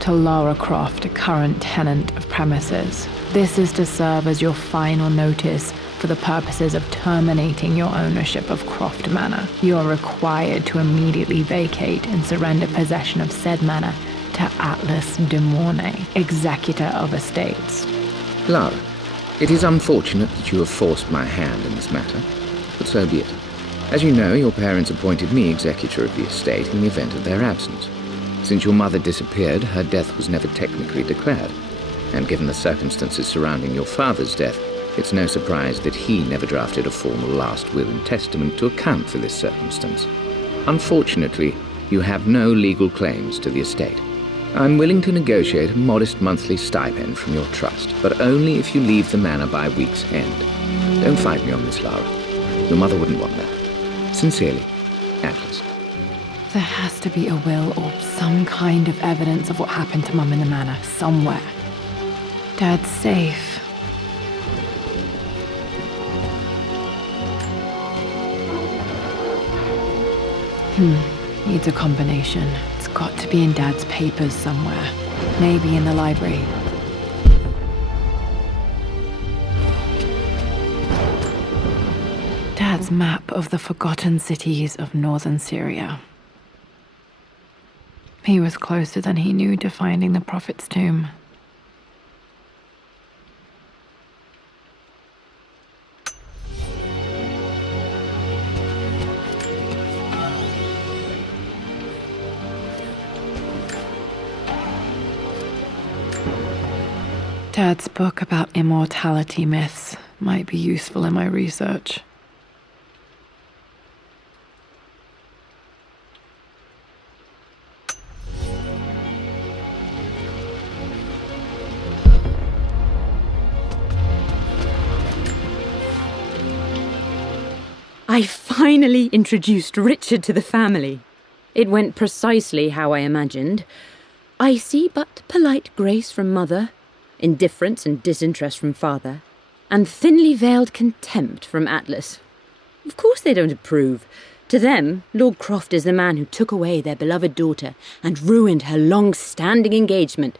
To Lara Croft, a current tenant of premises. This is to serve as your final notice for the purposes of terminating your ownership of Croft Manor. You are required to immediately vacate and surrender possession of said manor to Atlas de Mornay, executor of estates. Lara, it is unfortunate that you have forced my hand in this matter, but so be it. As you know, your parents appointed me executor of the estate in the event of their absence. Since your mother disappeared, her death was never technically declared, and given the circumstances surrounding your father's death, it's no surprise that he never drafted a formal last will and testament to account for this circumstance. Unfortunately, you have no legal claims to the estate. I'm willing to negotiate a modest monthly stipend from your trust, but only if you leave the manor by week's end. Don't fight me on this, Lara. Your mother wouldn't want that. Sincerely, Atlas. There has to be a will or some kind of evidence of what happened to Mum in the manor, somewhere. Dad's safe. Needs a combination. It's got to be in Dad's papers somewhere. Maybe in the library. Dad's map of the forgotten cities of northern Syria. He was closer than he knew to finding the Prophet's tomb. Dad's book about immortality myths might be useful in my research. I finally introduced Richard to the family. It went precisely how I imagined. I see but polite grace from mother, indifference and disinterest from father, and thinly veiled contempt from Atlas. Of course they don't approve. To them, Lord Croft is the man who took away their beloved daughter and ruined her long-standing engagement,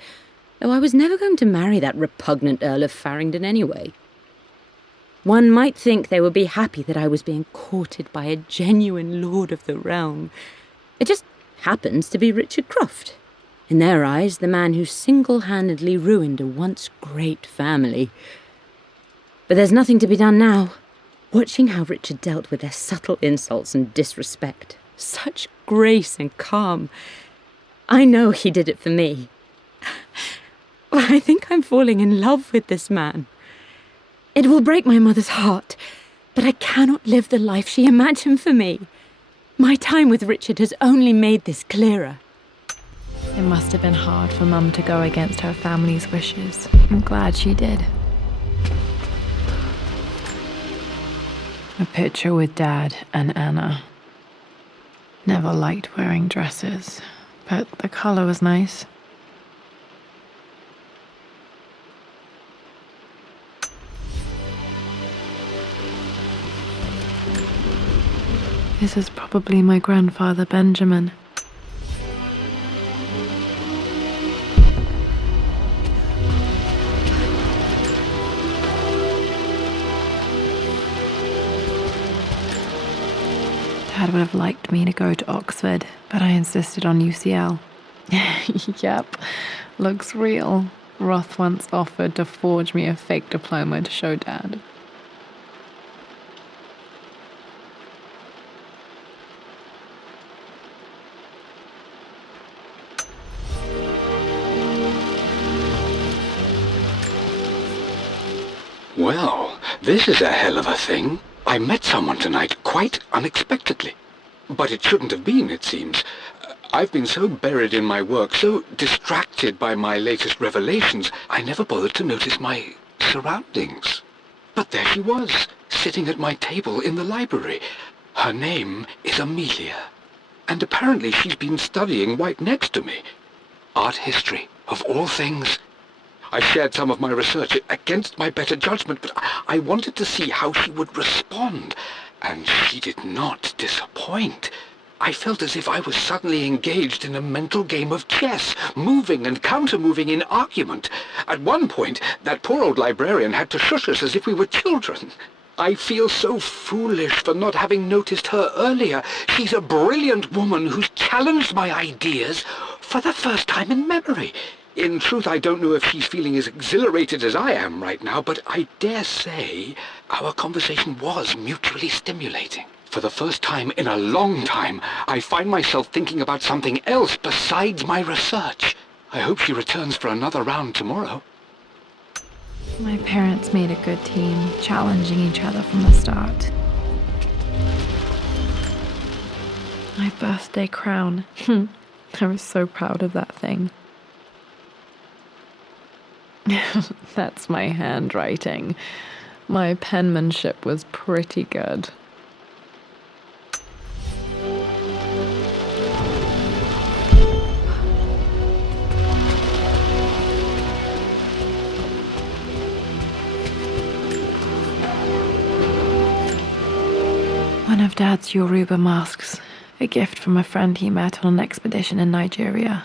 though I was never going to marry that repugnant Earl of Farringdon anyway. One might think they would be happy that I was being courted by a genuine lord of the realm. It just happens to be Richard Croft. In their eyes, the man who single-handedly ruined a once great family. But there's nothing to be done now. Watching how Richard dealt with their subtle insults and disrespect. Such grace and calm. I know he did it for me. I think I'm falling in love with this man. It will break my mother's heart, but I cannot live the life she imagined for me. My time with Richard has only made this clearer. It must have been hard for Mum to go against her family's wishes. I'm glad she did. A picture with Dad and Anna. Never liked wearing dresses, but the color was nice. This is probably my grandfather Benjamin. Dad would have liked me to go to Oxford, but I insisted on UCL. Yep, looks real. Roth once offered to forge me a fake diploma to show Dad. Well, this is a hell of a thing. I met someone tonight quite unexpectedly. But it shouldn't have been, it seems. I've been so buried in my work, so distracted by my latest revelations, I never bothered to notice my surroundings. But there she was, sitting at my table in the library. Her name is Amelia, and apparently she's been studying right next to me. Art history, of all things. I shared some of my research against my better judgment, but I wanted to see how she would respond, and she did not disappoint. I felt as if I was suddenly engaged in a mental game of chess, moving and counter-moving in argument. At one point, that poor old librarian had to shush us as if we were children. I feel so foolish for not having noticed her earlier. She's a brilliant woman who's challenged my ideas for the first time in memory. In truth, I don't know if she's feeling as exhilarated as I am right now, but I dare say our conversation was mutually stimulating. For the first time in a long time, I find myself thinking about something else besides my research. I hope she returns for another round tomorrow. My parents made a good team, challenging each other from the start. My birthday crown. I was so proud of that thing. That's my handwriting. My penmanship was pretty good. One of Dad's Yoruba masks, a gift from a friend he met on an expedition in Nigeria.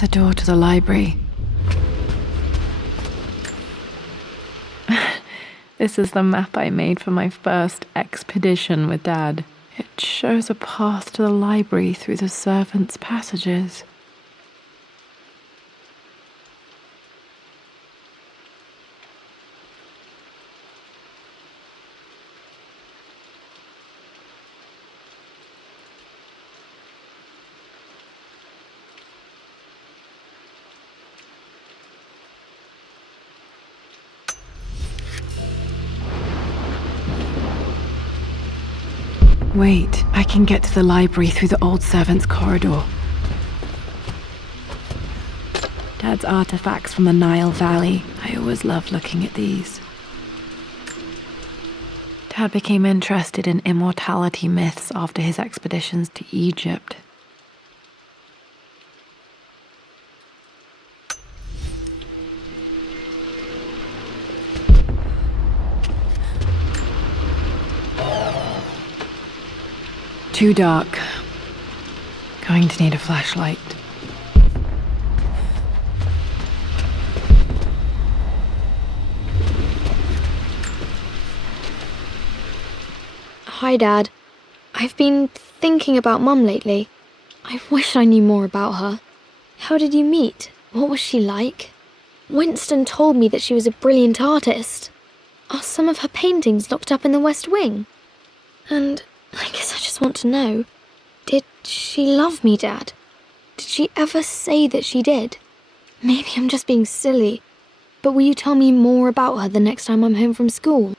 The door to the library. This is the map I made for my first expedition with Dad. It shows a path to the library through the servants' passages. Wait, I can get to the library through the old servants' corridor. Dad's artifacts from the Nile Valley. I always loved looking at these. Dad became interested in immortality myths after his expeditions to Egypt. Too dark. Going to need a flashlight. Hi, Dad. I've been thinking about Mum lately. I wish I knew more about her. How did you meet? What was she like? Winston told me that she was a brilliant artist. Are some of her paintings locked up in the West Wing? And I guess I just want to know, did she love me, Dad? Did she ever say that she did? Maybe I'm just being silly, but will you tell me more about her the next time I'm home from school?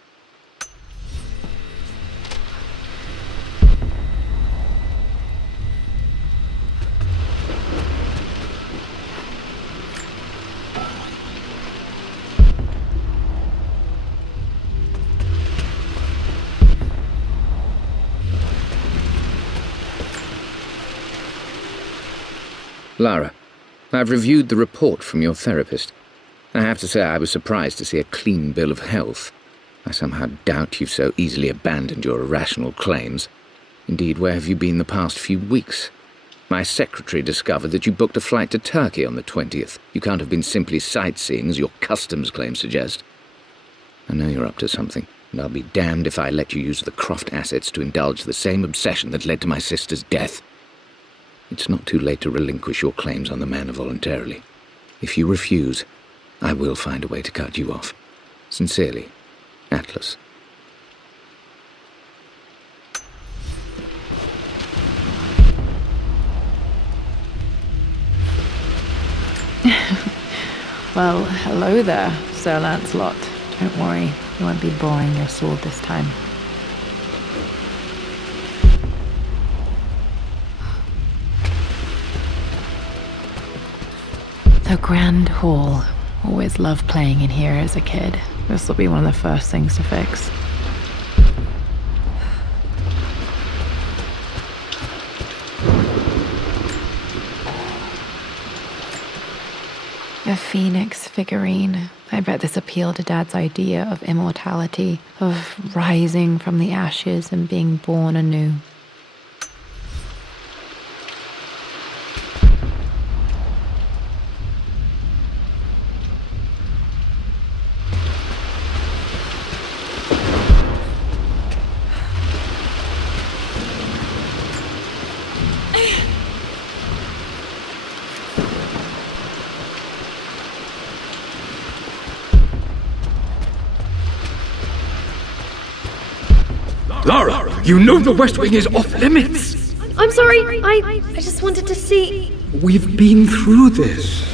Lara, I've reviewed the report from your therapist. I have to say I was surprised to see a clean bill of health. I somehow doubt you've so easily abandoned your irrational claims. Indeed, where have you been the past few weeks? My secretary discovered that you booked a flight to Turkey on the 20th. You can't have been simply sightseeing, as your customs claims suggest. I know you're up to something, and I'll be damned if I let you use the Croft assets to indulge the same obsession that led to my sister's death. It's not too late to relinquish your claims on the Manor voluntarily. If you refuse, I will find a way to cut you off. Sincerely, Atlas. Well, hello there, Sir Lancelot. Don't worry, you won't be boring your sword this time. The Grand Hall. Always loved playing in here as a kid. This will be one of the first things to fix. The Phoenix figurine. I bet this appealed to Dad's idea of immortality, of rising from the ashes and being born anew. Lara, you know the West Wing is off limits. I'm sorry, I just wanted to see... We've been through this.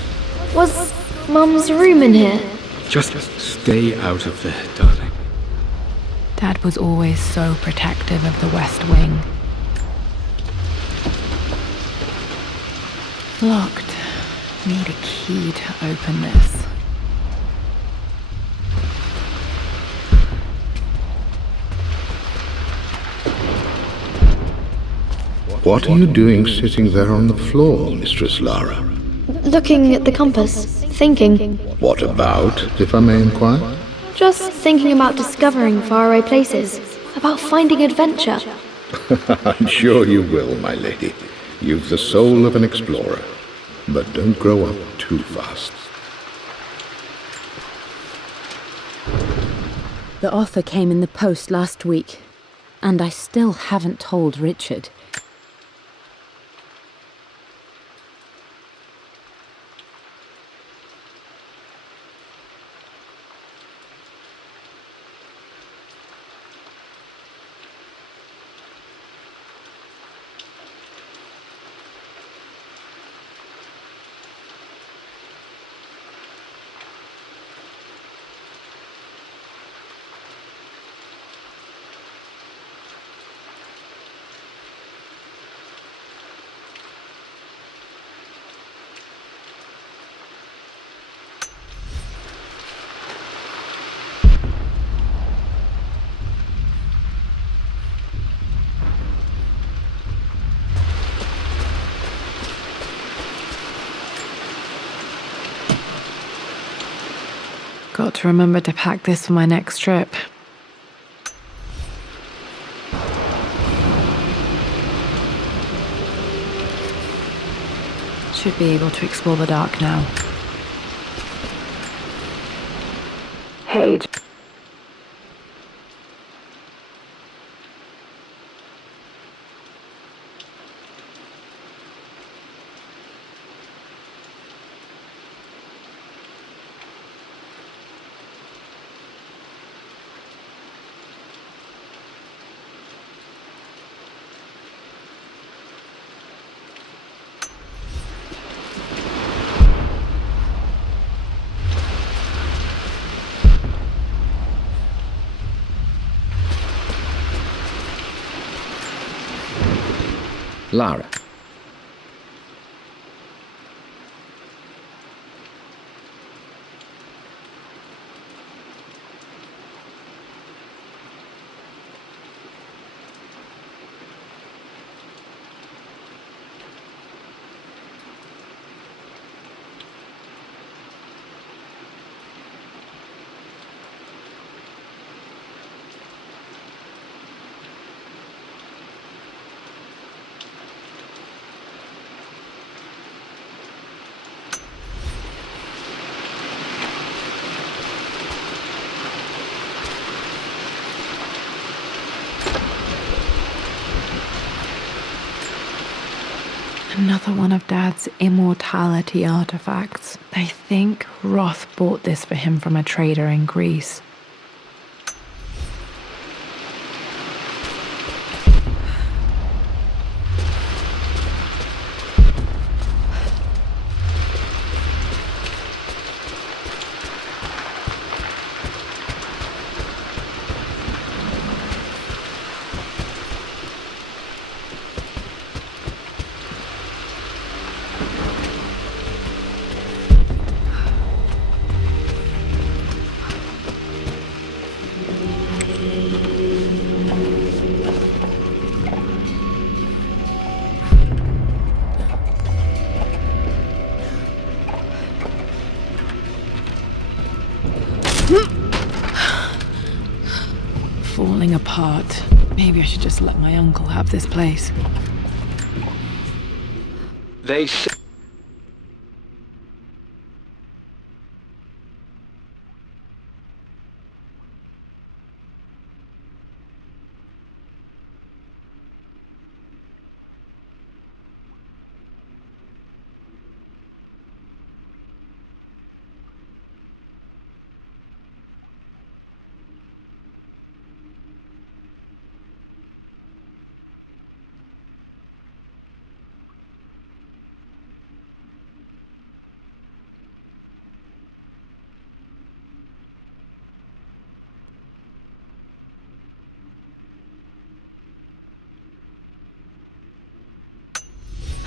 Was Mum's room in here? Just stay out of there, darling. Dad was always so protective of the West Wing. Locked. Need a key to open this. What are you doing sitting there on the floor, Mistress Lara? Looking at the compass, thinking. What about, if I may inquire? Just thinking about discovering faraway places, about finding adventure. I'm sure you will, my lady. You've the soul of an explorer. But don't grow up too fast. The offer came in the post last week, and I still haven't told Richard. Got to remember to pack this for my next trip. Should be able to explore the dark now. Hey. Lara. Another one of Dad's immortality artifacts. I think Roth bought this for him from a trader in Greece. falling apart. Maybe I should just let my uncle have this place. They say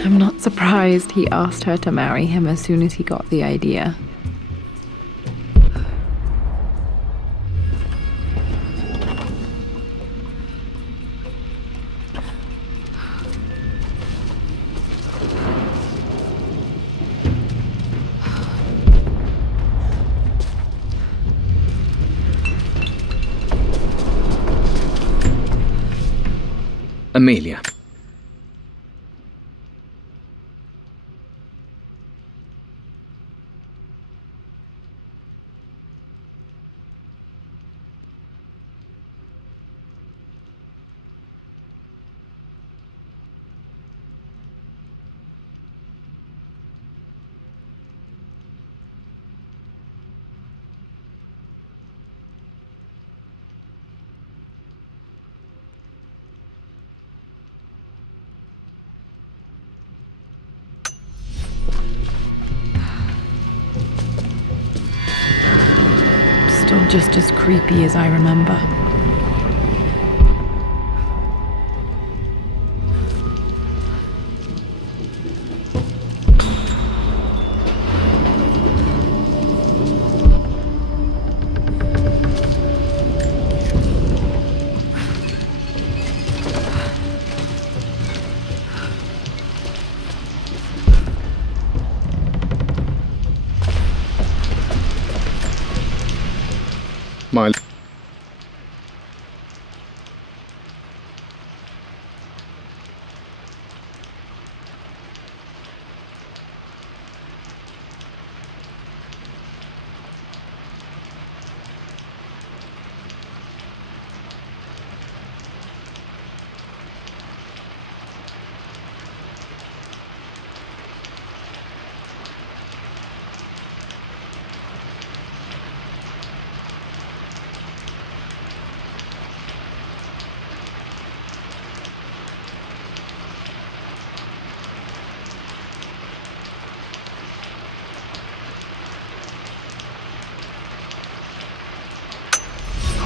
I'm not surprised he asked her to marry him as soon as he got the idea. Amelia. Still just as creepy as I remember. My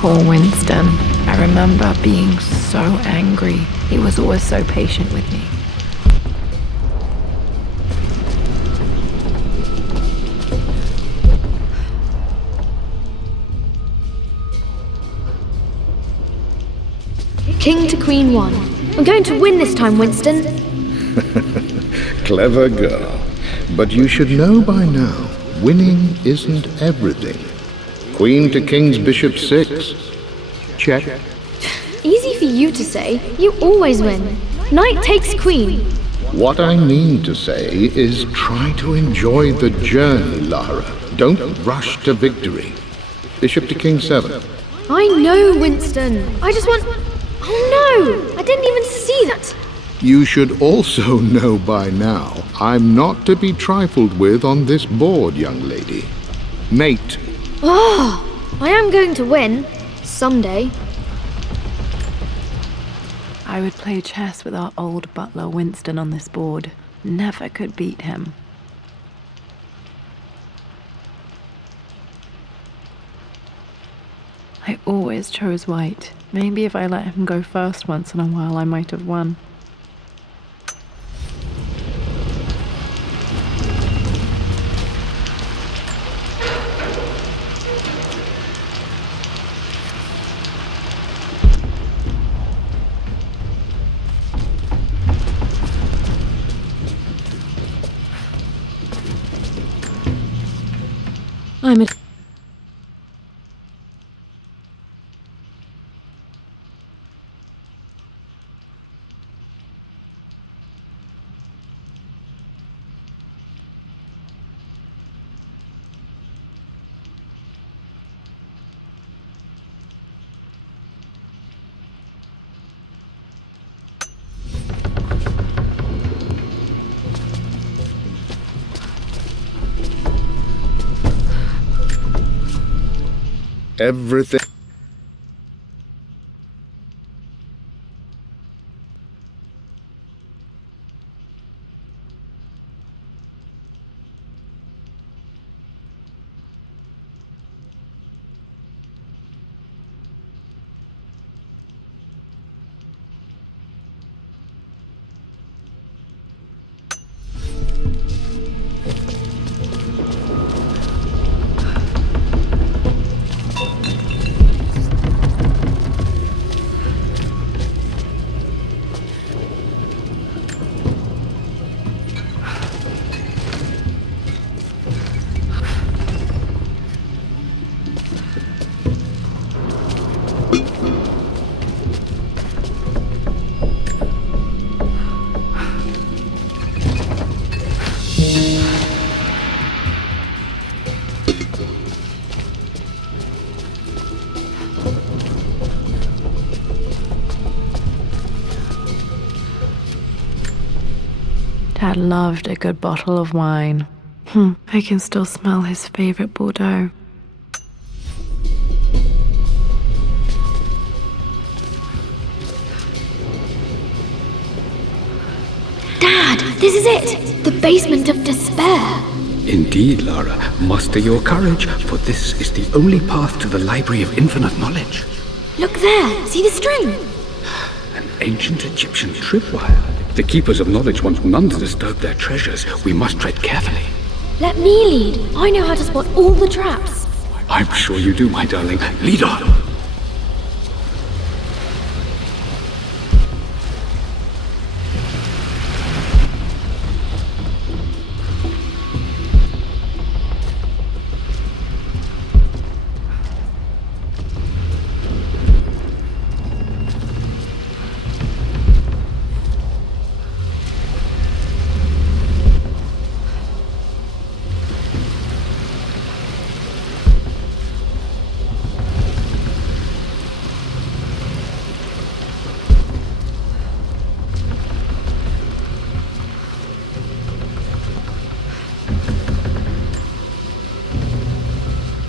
Poor Winston. I remember being so angry. He was always so patient with me. King to Queen 1. I'm going to win this time, Winston. clever girl. But you should know by now, winning isn't everything. Queen to King's Bishop 6. Check. Easy for you to say. You always win. Knight takes Queen. What I mean to say is try to enjoy the journey, Lara. Don't rush to victory. Bishop to King 7. I know, Winston. I just want... Oh no! I didn't even see that. You should also know by now, I'm not to be trifled with on this board, young lady. Mate. Oh, I am going to win. Someday. I would play chess with our old butler Winston on this board. Never could beat him. I always chose white. Maybe if I let him go first once in a while, I might have won. I'm a... Everything. Dad loved a good bottle of wine. I can still smell his favorite Bordeaux. Dad, this is it! The basement of despair! Indeed, Lara. Muster your courage, for this is the only path to the Library of Infinite Knowledge. Look there! See the string? An ancient Egyptian tripwire. The Keepers of Knowledge want none to disturb their treasures. We must tread carefully. Let me lead. I know how to spot all the traps. I'm sure you do, my darling. Lead on!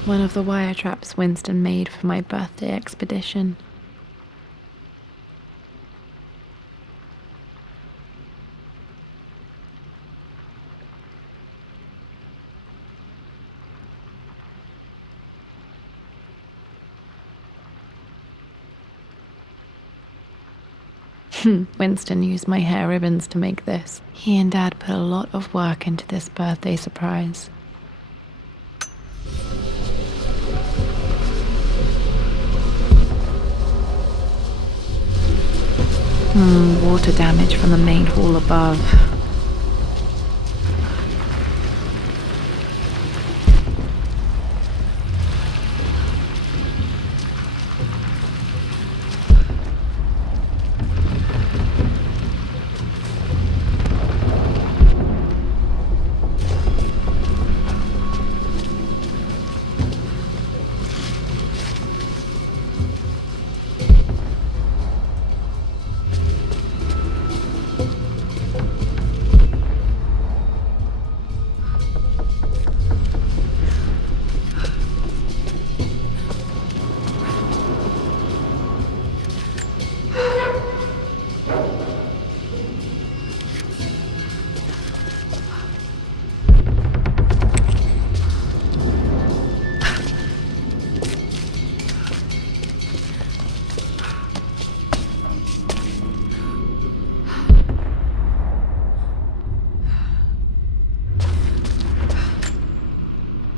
One of the wire traps Winston made for my birthday expedition. Winston used my hair ribbons to make this. He and Dad put a lot of work into this birthday surprise. Water damage from the main hall above.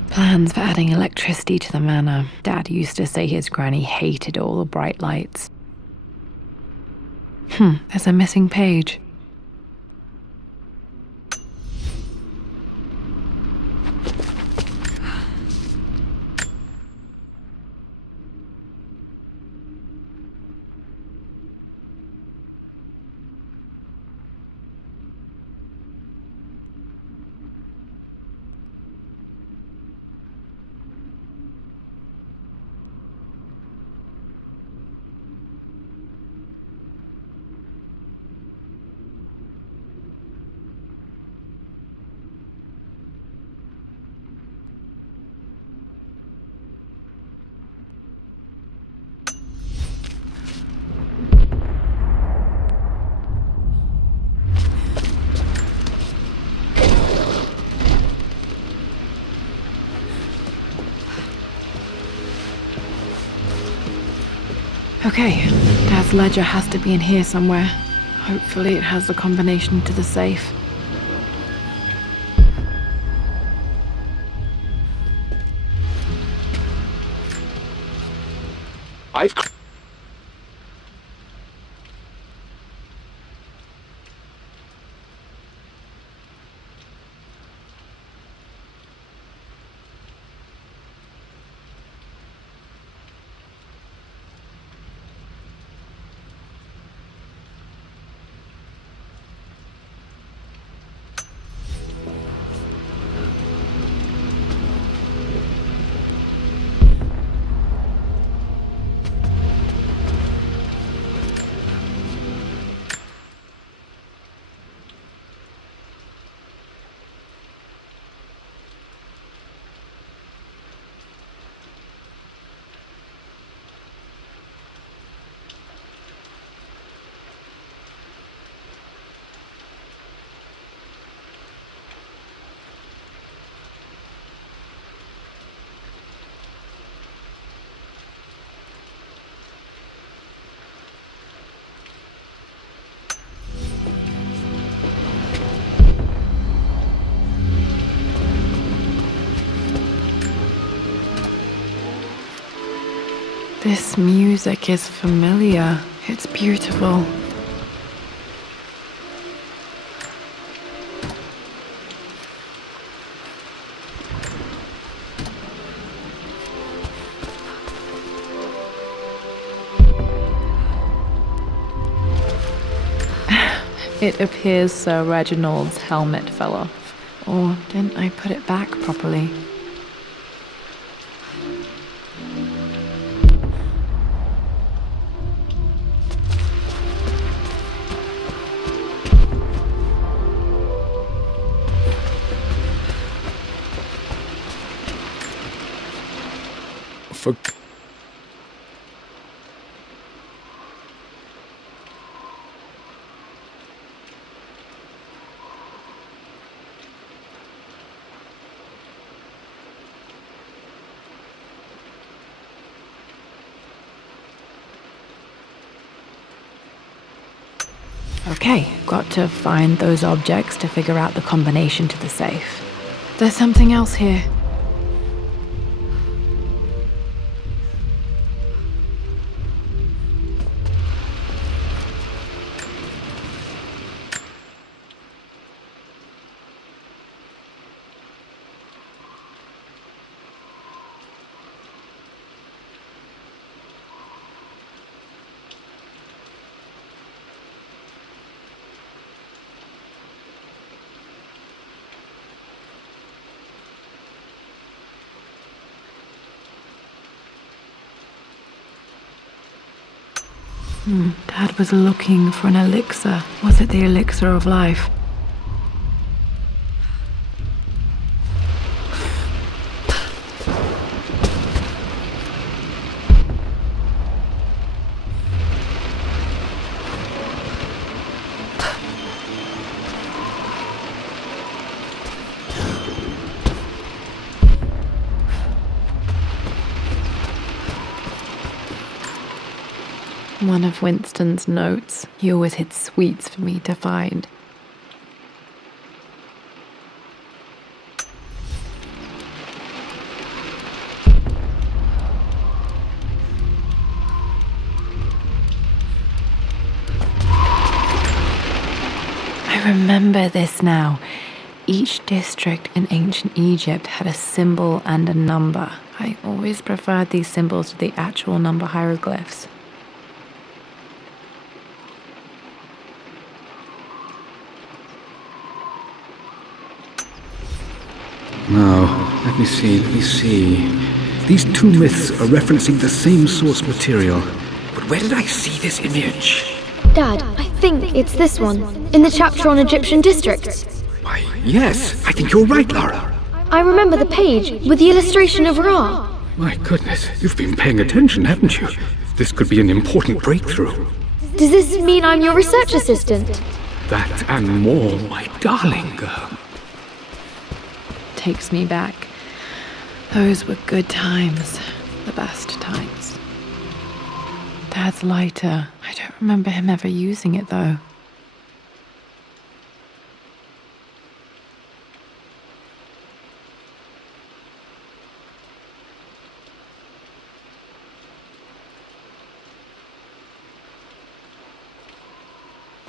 Plans for adding electricity to the manor. Dad used to say his granny hated all the bright lights. There's a missing page. Okay, Dad's ledger has to be in here somewhere. Hopefully it has the combination to the safe. I've... This music is familiar. It's beautiful. It appears Sir Reginald's helmet fell off. Or didn't I put it back properly? Okay, got to find those objects to figure out the combination to the safe. There's something else here. Dad was looking for an elixir. Was it the elixir of life? One of Winston's notes. He always hid sweets for me to find. I remember this now. Each district in ancient Egypt had a symbol and a number. I always preferred these symbols to the actual number hieroglyphs. Now, let me see. These two myths are referencing the same source material. But where did I see this image? Dad, I think it's this one, in the chapter on Egyptian districts. Why, yes, I think you're right, Lara. I remember the page with the illustration of Ra. My goodness, you've been paying attention, haven't you? This could be an important breakthrough. Does this mean I'm your research assistant? That and more, my darling girl. Takes me back. Those were good times. The best times. Dad Dad's lighter. I don't remember him ever using it, though.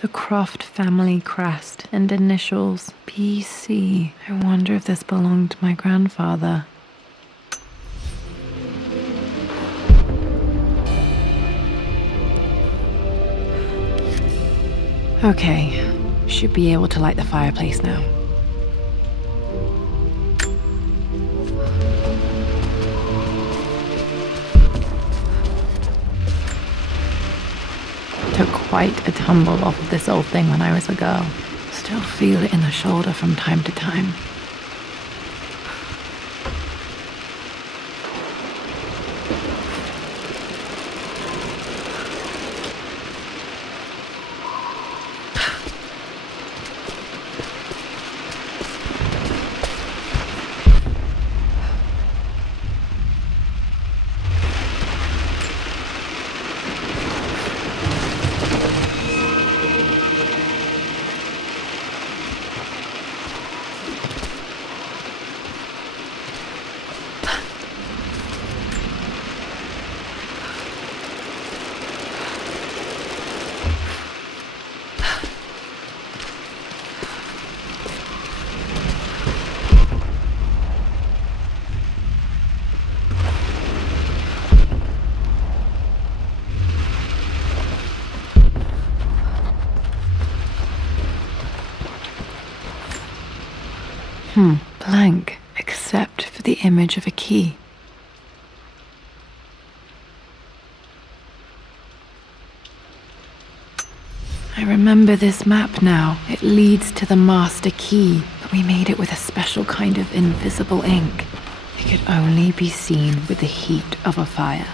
The Croft family crest and initials PC. I wonder if this belonged to my grandfather. Okay, should be able to light the fireplace now. Took quite a tumble off of this old thing when I was a girl. Still feel it in the shoulder from time to time. Blank, except for the image of a key. I remember this map now. It leads to the master key, but we made it with a special kind of invisible ink. It could only be seen with the heat of a fire.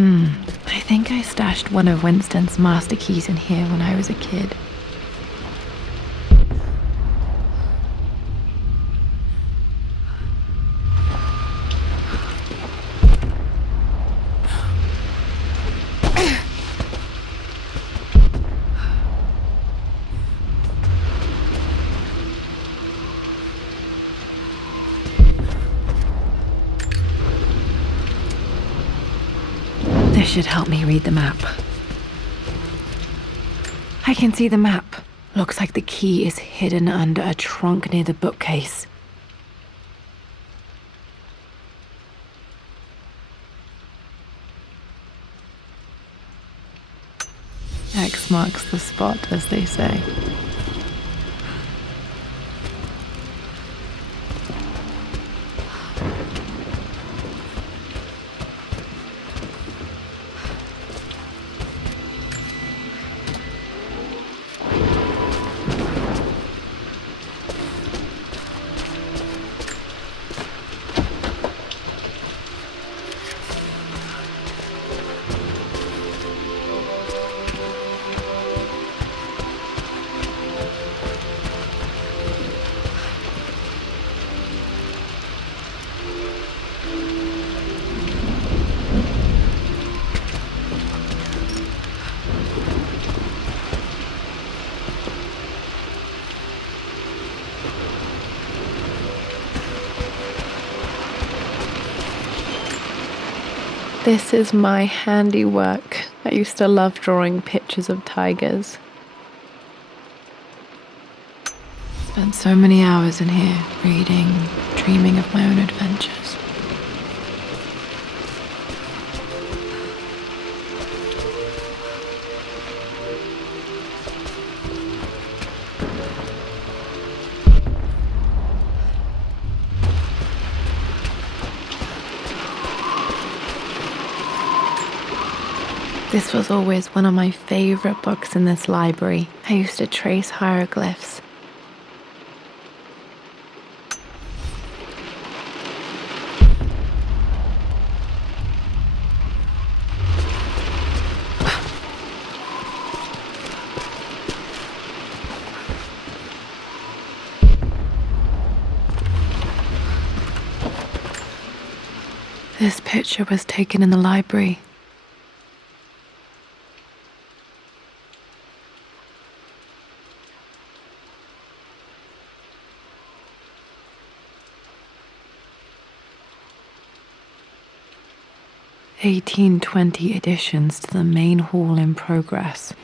I think I stashed one of Winston's master keys in here when I was a kid. This should help me read the map. I can see the map. Looks like the key is hidden under a trunk near the bookcase. X marks the spot, as they say. This is my handiwork. I used to love drawing pictures of tigers. Spent so many hours in here, reading, dreaming of my own adventures. This was always one of my favorite books in this library. I used to trace hieroglyphs. This picture was taken in the library. "1820 additions to the main hall in progress."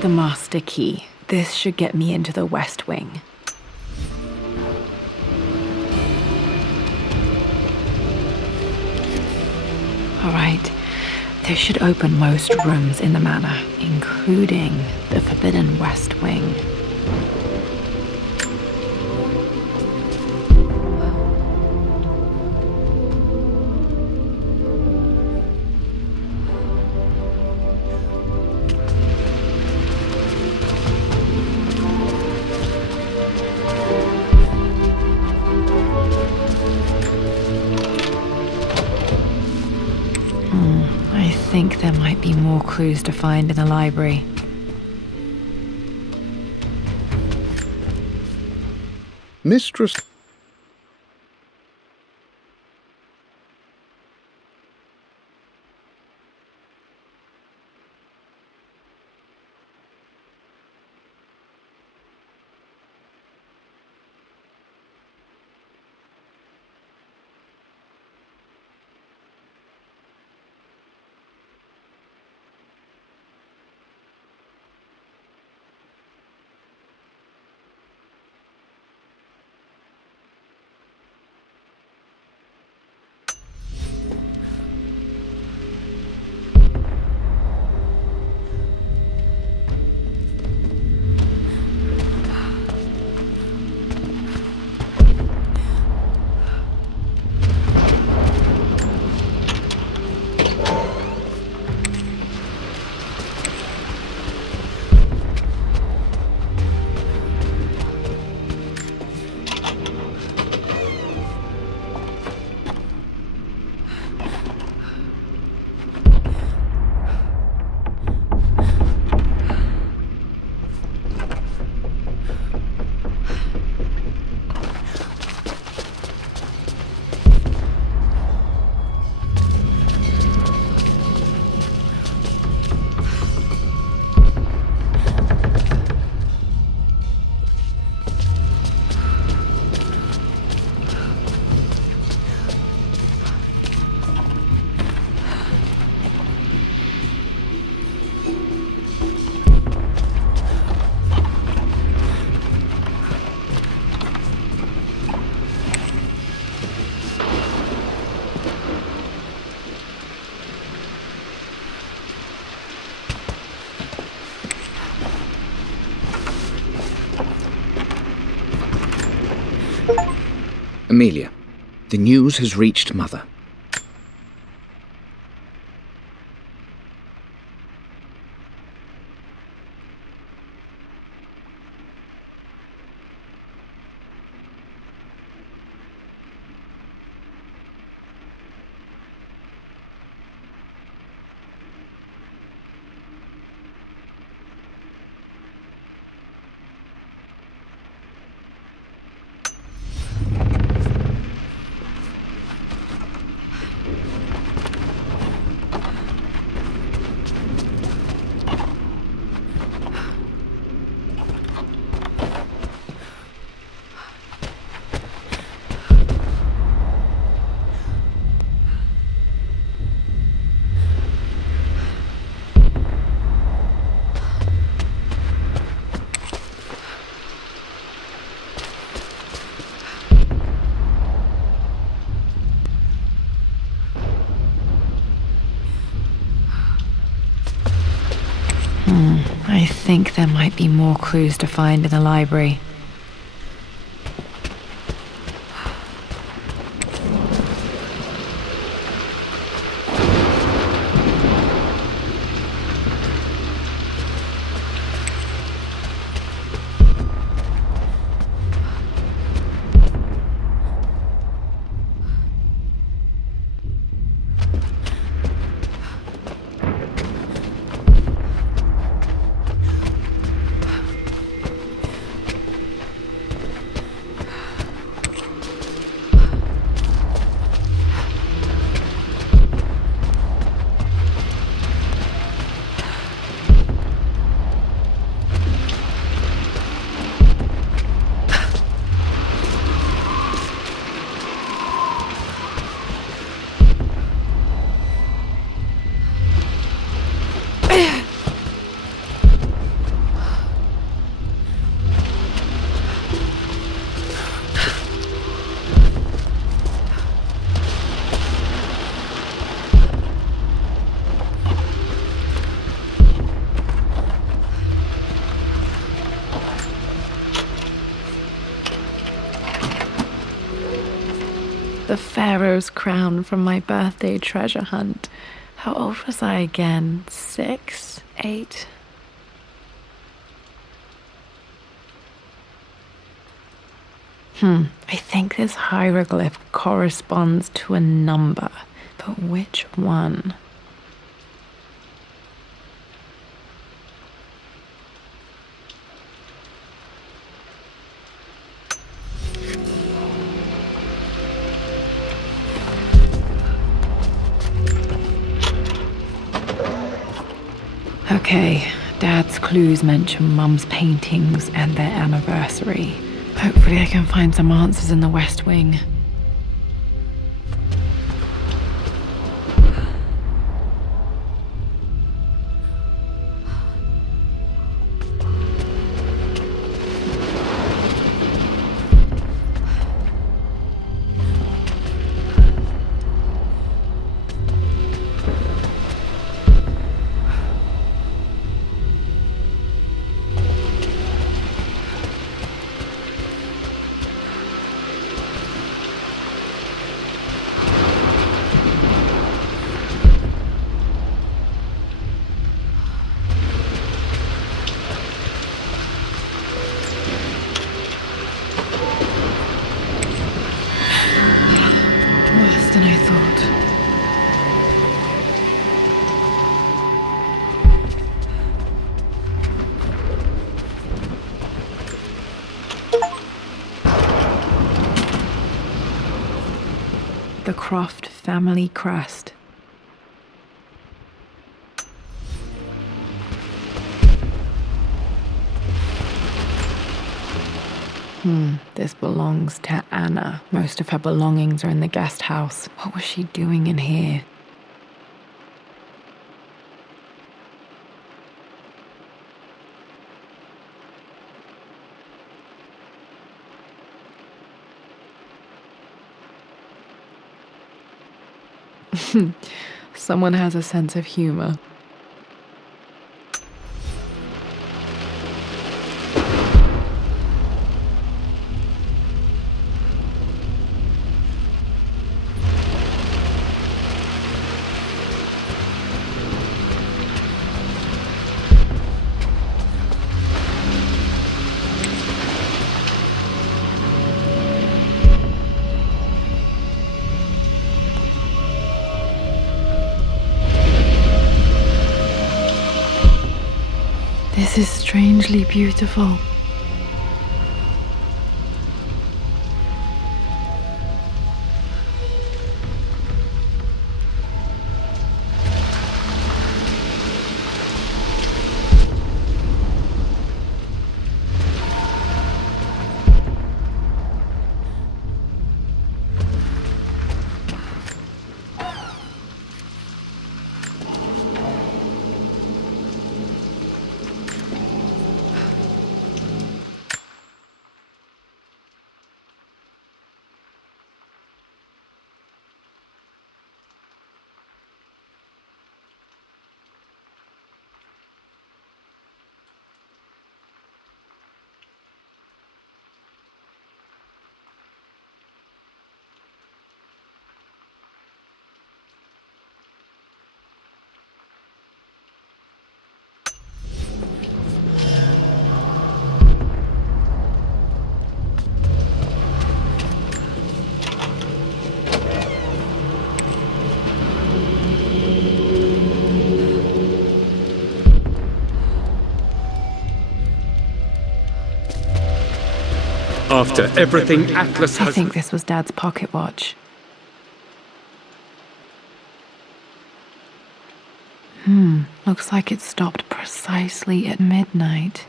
The master key. This should get me into the West Wing. Alright, this should open most rooms in the manor, including the Forbidden West Wing. I think there might be more clues to find in the library. Mistress... Amelia, the news has reached Mother. I think there might be more clues to find in the library. The Pharaoh's crown from my birthday treasure hunt. How old was I again? 6? 8? I think this hieroglyph corresponds to a number, but which one? Okay, Dad's clues mention Mum's paintings and their anniversary. Hopefully I can find some answers in the West Wing. Worse than I thought. The Croft family crest. This belongs to Anna. Most of her belongings are in the guest house. What was she doing in here? Someone has a sense of humor. This is strangely beautiful. After everything Atlas I has... think this was Dad's pocket watch. Looks like it stopped precisely at midnight.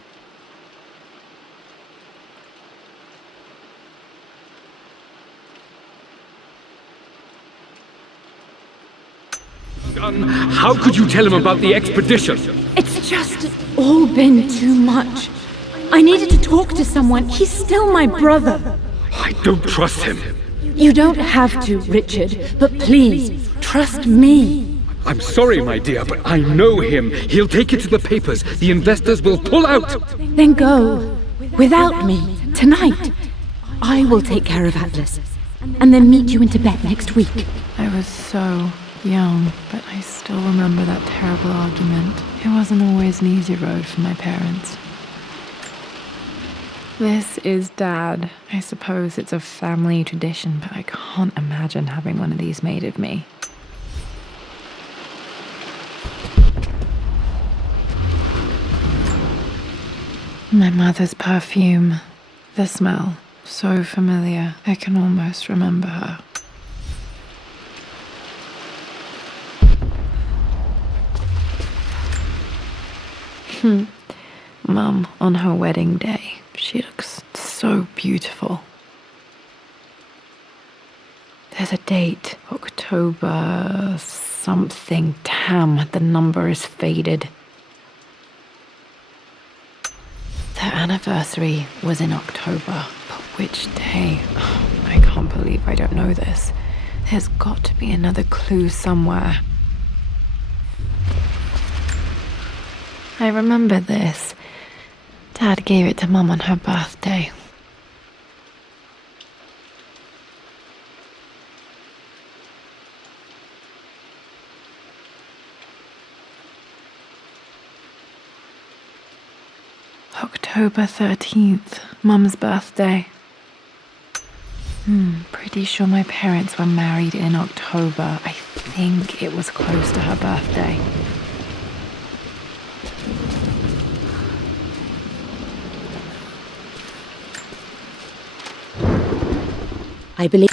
How could you tell him about the expedition? It's just all been too much. I needed to talk to someone. He's still my brother. I don't trust him. You don't have to, Richard, but please, trust me. I'm sorry, my dear, but I know him. He'll take it to the papers. The investors will pull out. Then go. Without me. Tonight. I will take care of Atlas. and then meet you in Tibet next week. I was so young, but I still remember that terrible argument. It wasn't always an easy road for my parents. This is Dad. I suppose it's a family tradition, but I can't imagine having one of these made of me. My mother's perfume. The smell. So familiar. I can almost remember her. Mum, on her wedding day. She looks so beautiful. There's a date. October something. Damn, the number is faded. Their anniversary was in October. But which day? I can't believe I don't know this. There's got to be another clue somewhere. I remember this. Dad gave it to Mum on her birthday. October 13th, Mum's birthday. Pretty sure my parents were married in October. I think it was close to her birthday. I believe...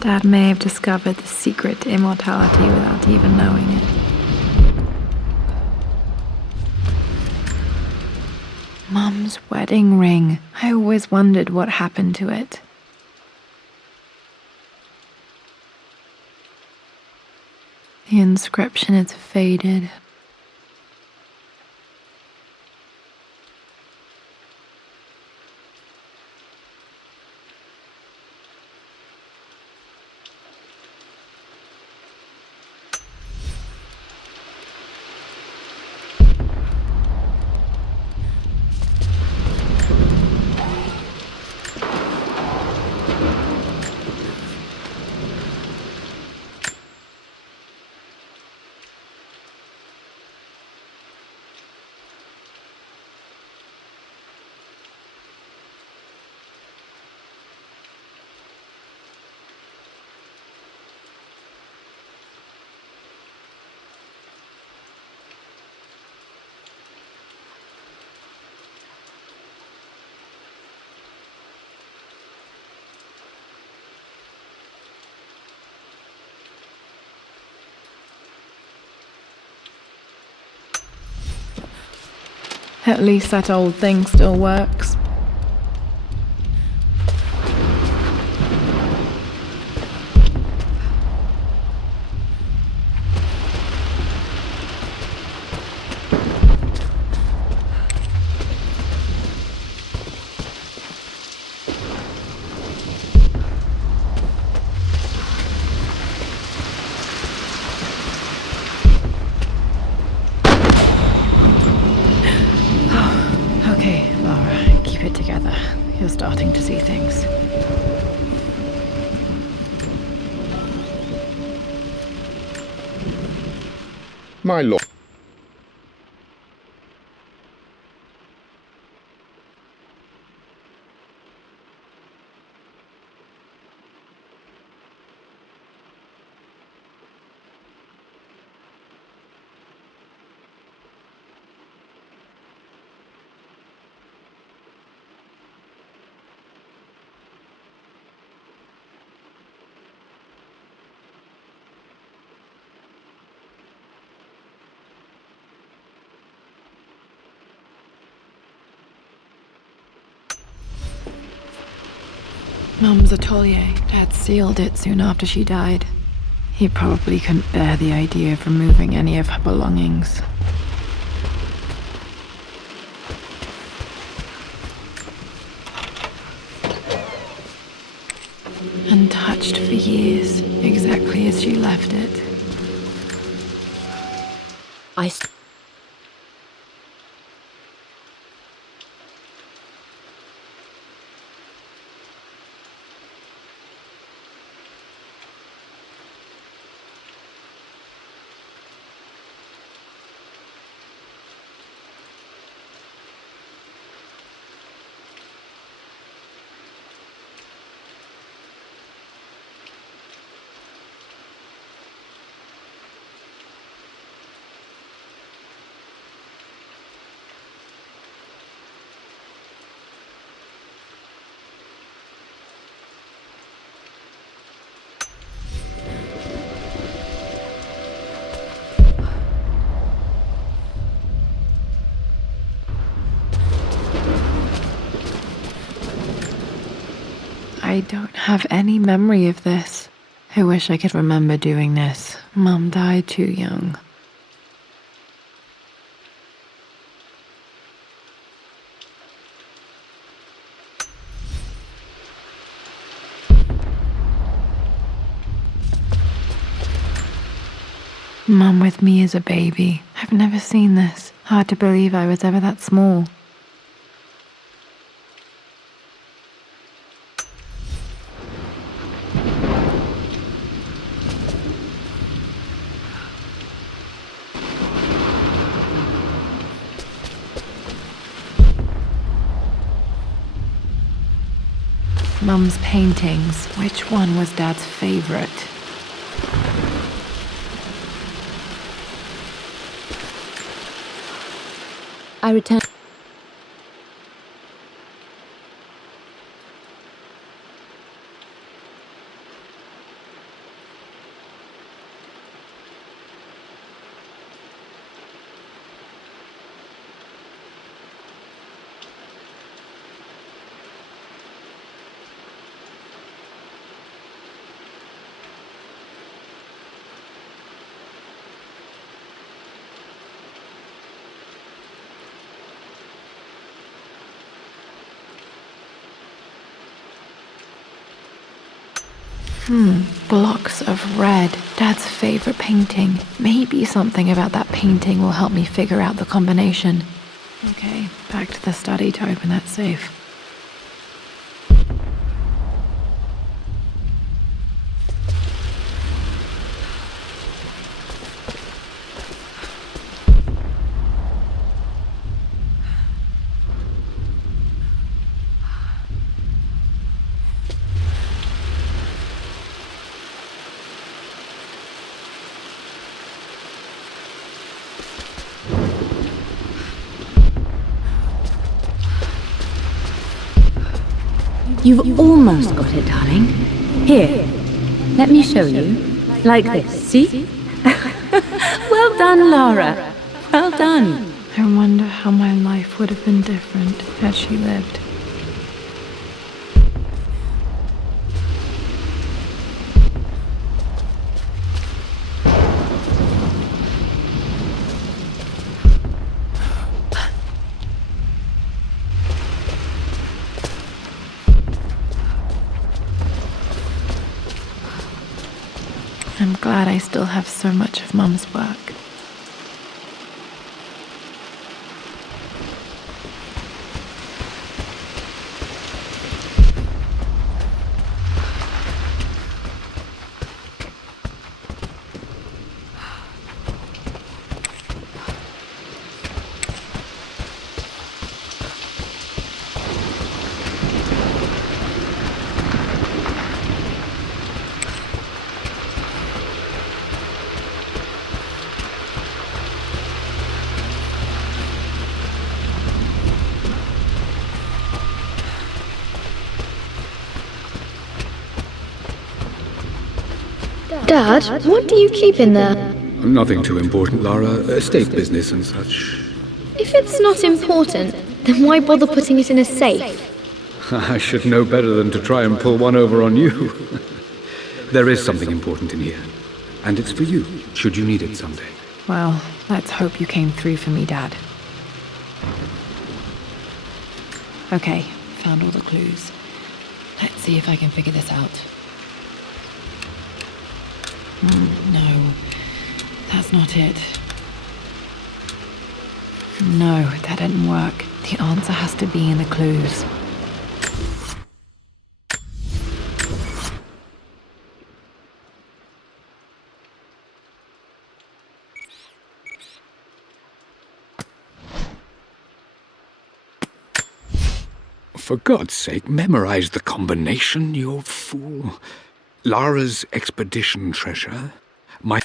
Dad may have discovered the secret to immortality without even knowing it. Mum's wedding ring. I always wondered what happened to it. The inscription is faded. At least that old thing still works. Okay, Lara, keep it together. You're starting to see things. My lord. Mum's atelier. Dad sealed it soon after she died. He probably couldn't bear the idea of removing any of her belongings. Untouched for years, exactly as she left it. I don't have any memory of this. I wish I could remember doing this. Mum died too young. Mum with me as a baby. I've never seen this. Hard to believe I was ever that small. Mum's paintings. Which one was Dad's favorite? I returned. Blocks of red. Dad's favorite painting. Maybe something about that painting will help me figure out the combination. Okay, back to the study to open that safe. You've almost got it, darling. Here, let me show you. Like this, see? Well done, Lara. Well done. I wonder how my life would have been different had she lived. I'm glad I still have so much of Mum's work. Dad, what do you keep in there? Nothing too important, Lara. Estate business and such. If it's not important, then why bother putting it in a safe? I should know better than to try and pull one over on you. There is something important in here. And it's for you, should you need it someday. Well, let's hope you came through for me, Dad. Okay, found all the clues. Let's see if I can figure this out. No, that's not it. No, that didn't work. The answer has to be in the clues. For God's sake, memorize the combination, you fool. Lara's expedition treasure, my...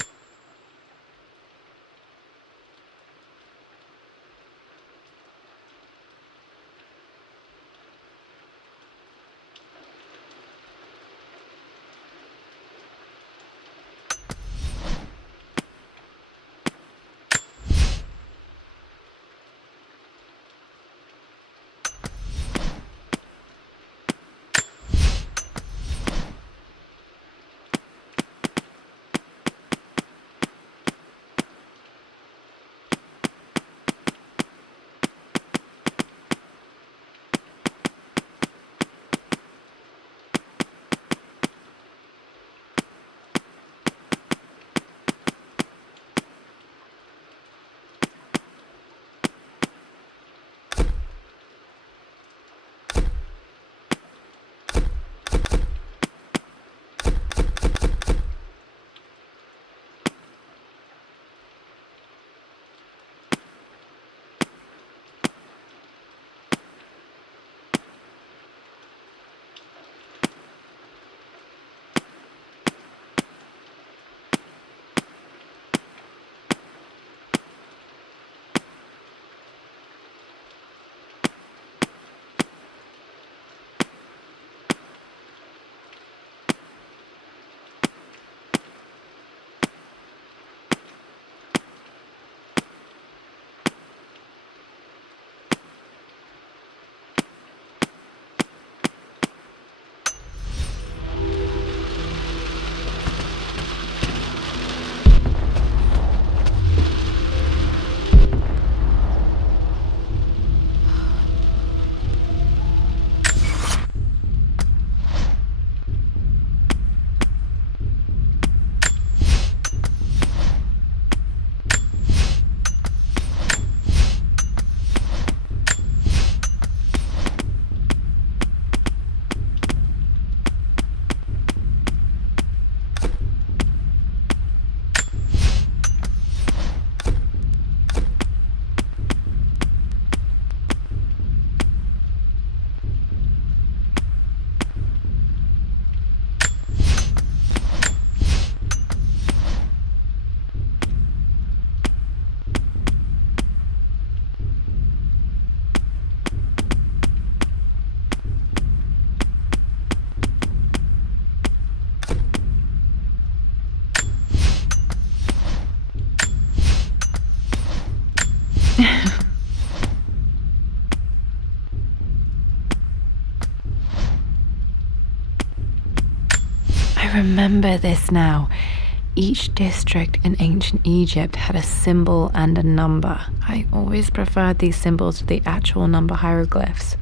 I remember this now. Each district in ancient Egypt had a symbol and a number. I always preferred these symbols to the actual number hieroglyphs.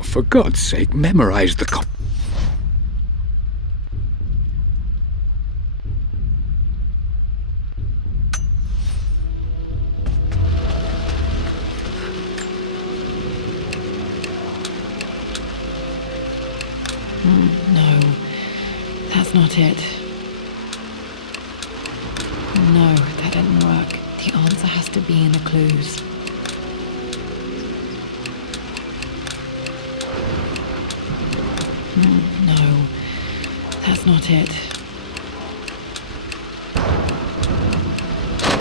For God's sake, memorize the No, that's not it. No, that didn't work. The answer has to be in the clues. No, that's not it.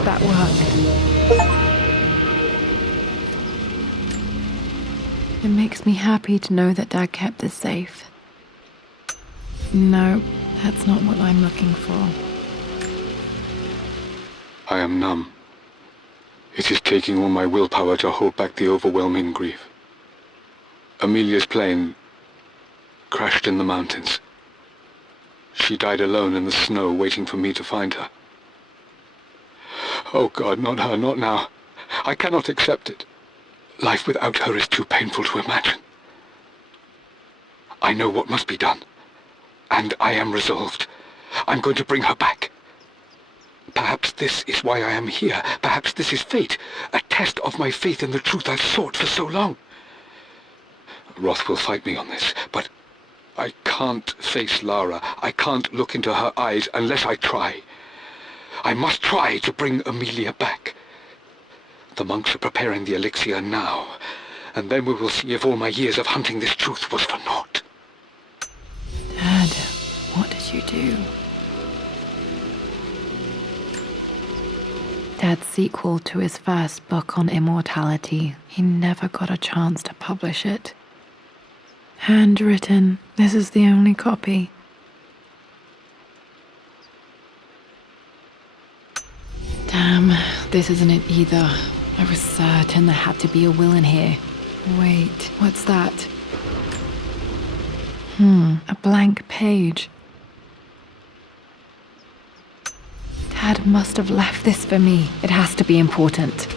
That worked. It makes me happy to know that Dad kept this safe. No, that's not what I'm looking for. I am numb. It is taking all my willpower to hold back the overwhelming grief. Amelia's plane crashed in the mountains. She died alone in the snow, waiting for me to find her. Oh God, not her, not now. I cannot accept it. Life without her is too painful to imagine. I know what must be done, and I am resolved. I'm going to bring her back. Perhaps this is why I am here. Perhaps this is fate, a test of my faith in the truth I've sought for so long. Roth will fight me on this, but I can't face Lara. I can't look into her eyes unless I try. I must try to bring Amelia back. The monks are preparing the elixir now, and then we will see if all my years of hunting this truth was for naught. Dad, what did you do? Dad's sequel to his first book on immortality. He never got a chance to publish it. Handwritten. This is the only copy. Damn, this isn't it either. I was certain there had to be a will in here. Wait, what's that? A blank page. Dad must have left this for me. It has to be important.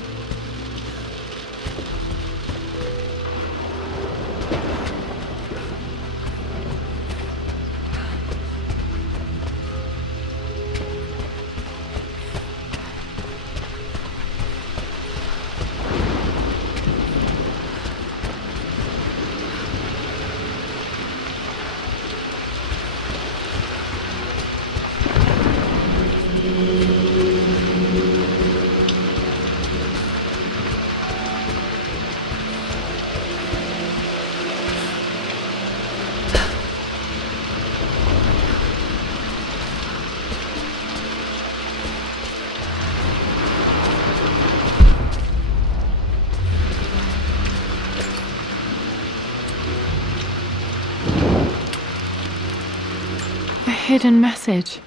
Hidden message.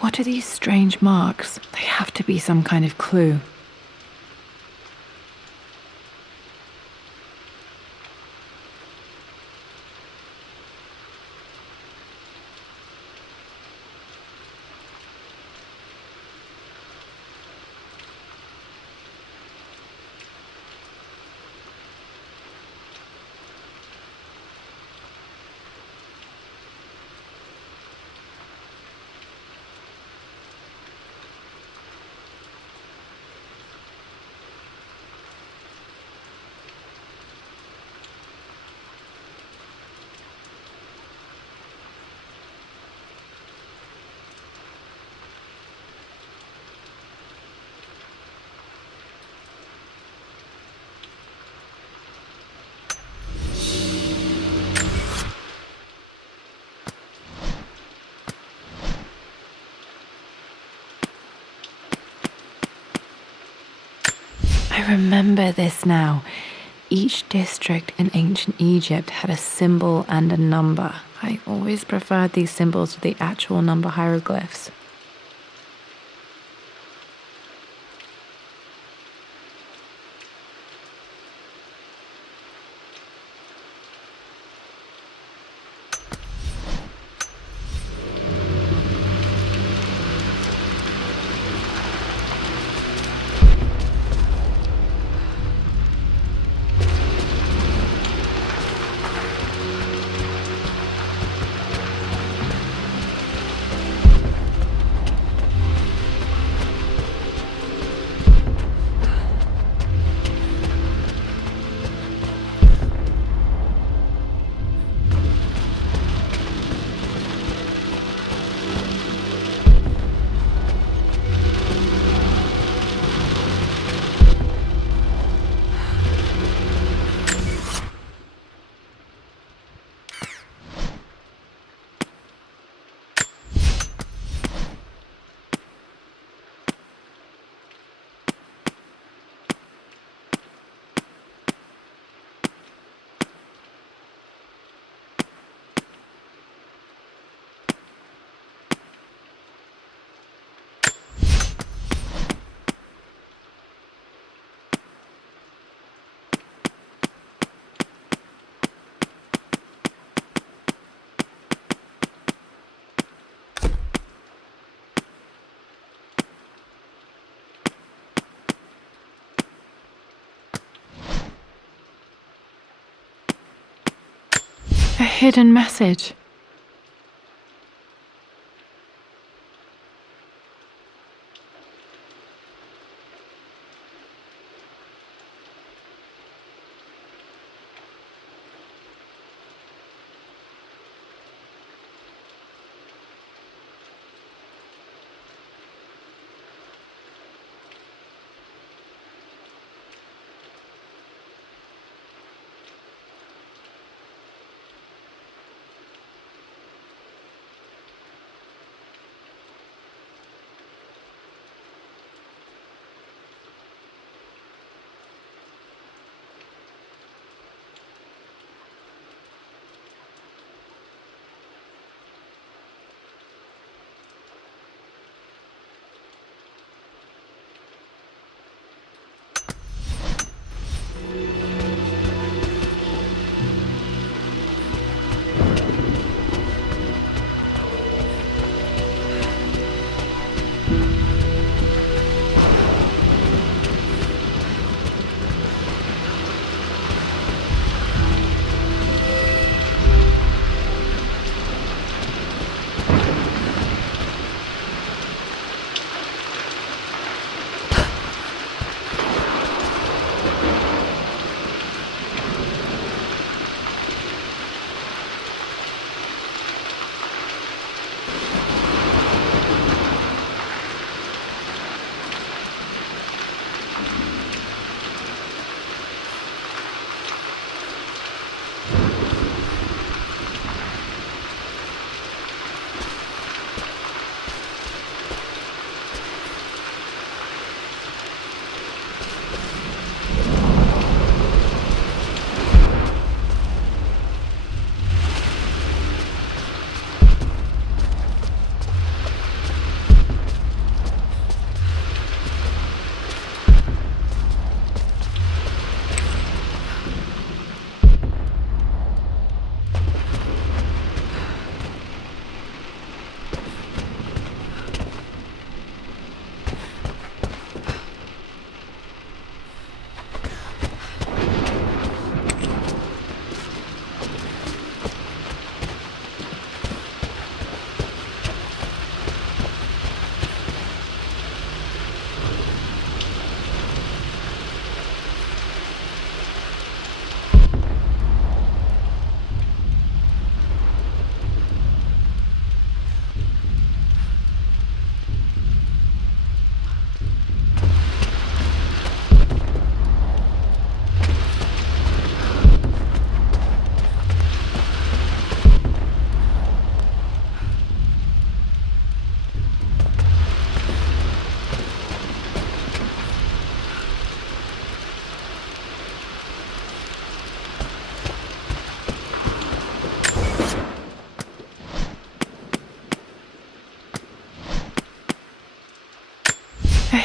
What are these strange marks? They have to be some kind of clue. I remember this now. Each district in ancient Egypt had a symbol and a number. I always preferred these symbols to the actual number hieroglyphs. A hidden message.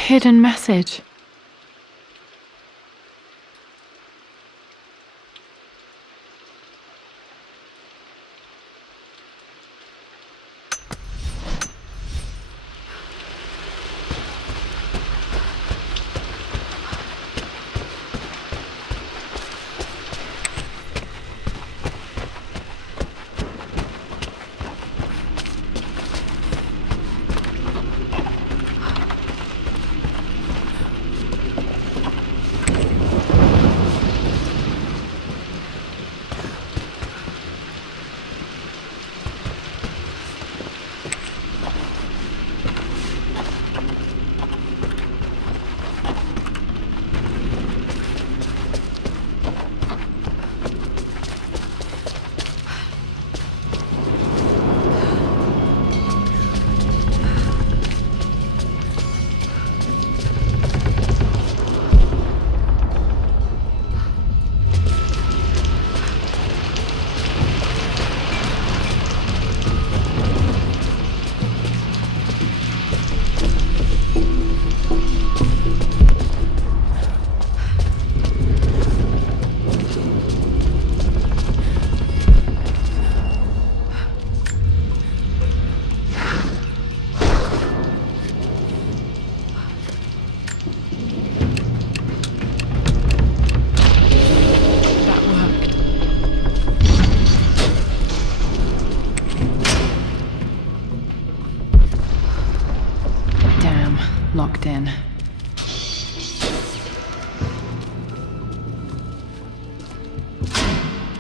hidden message. Locked in.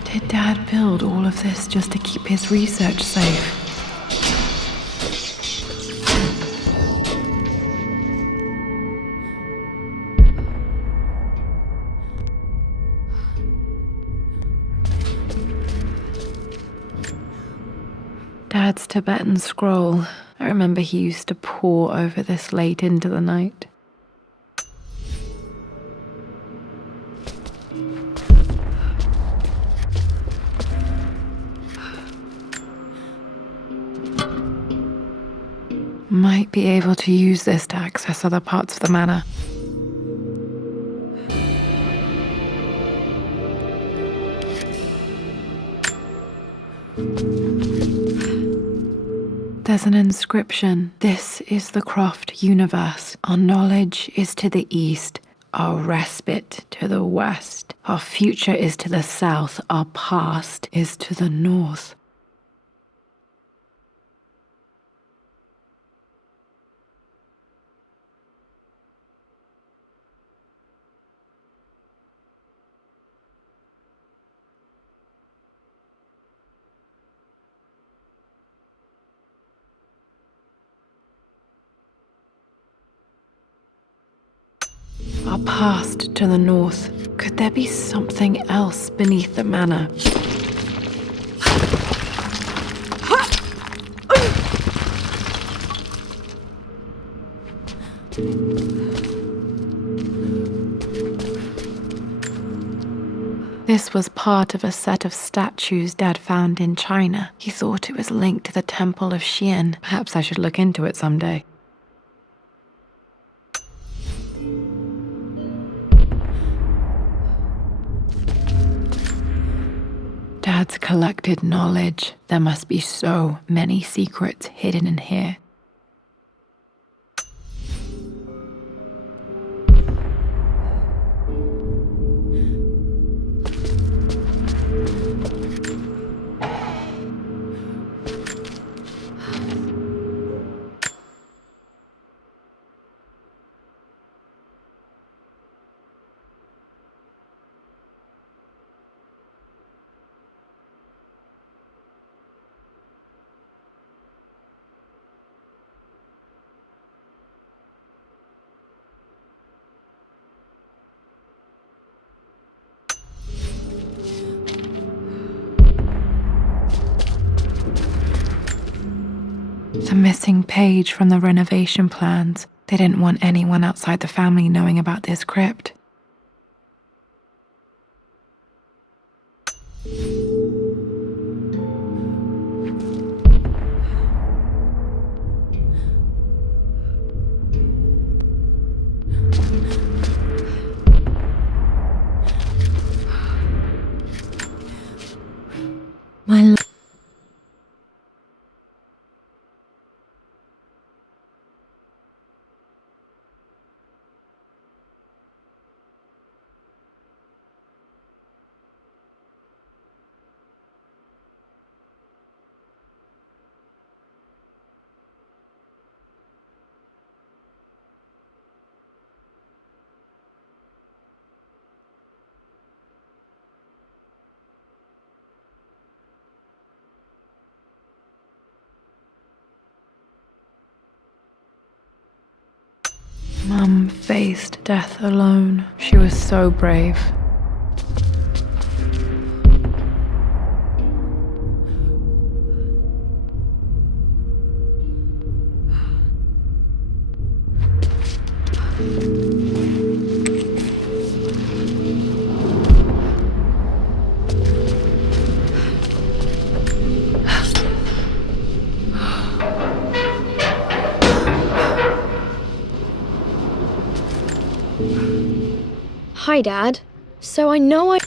Did Dad build all of this just to keep his research safe? Dad's Tibetan scroll. I remember he used to pore over this late into the night. Might be able to use this to access other parts of the manor. There's an inscription. This is the Croft universe. Our knowledge is to the east, our respite to the west. Our future is to the south, our past is to the north. Our past to the north. Could there be something else beneath the manor? This was part of a set of statues Dad found in China. He thought it was linked to the Temple of Xian. Perhaps I should look into it someday. Dad's collected knowledge. There must be so many secrets hidden in here. The missing page from the renovation plans. They didn't want anyone outside the family knowing about this crypt. Mum faced death alone. She was so brave. Hi, Dad. So I know I...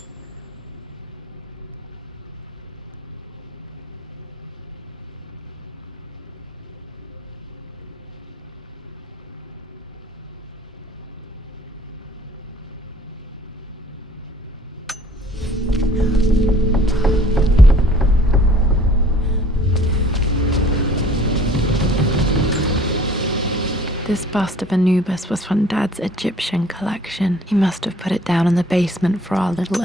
This bust of Anubis was from Dad's Egyptian collection. He must have put it down in the basement for our little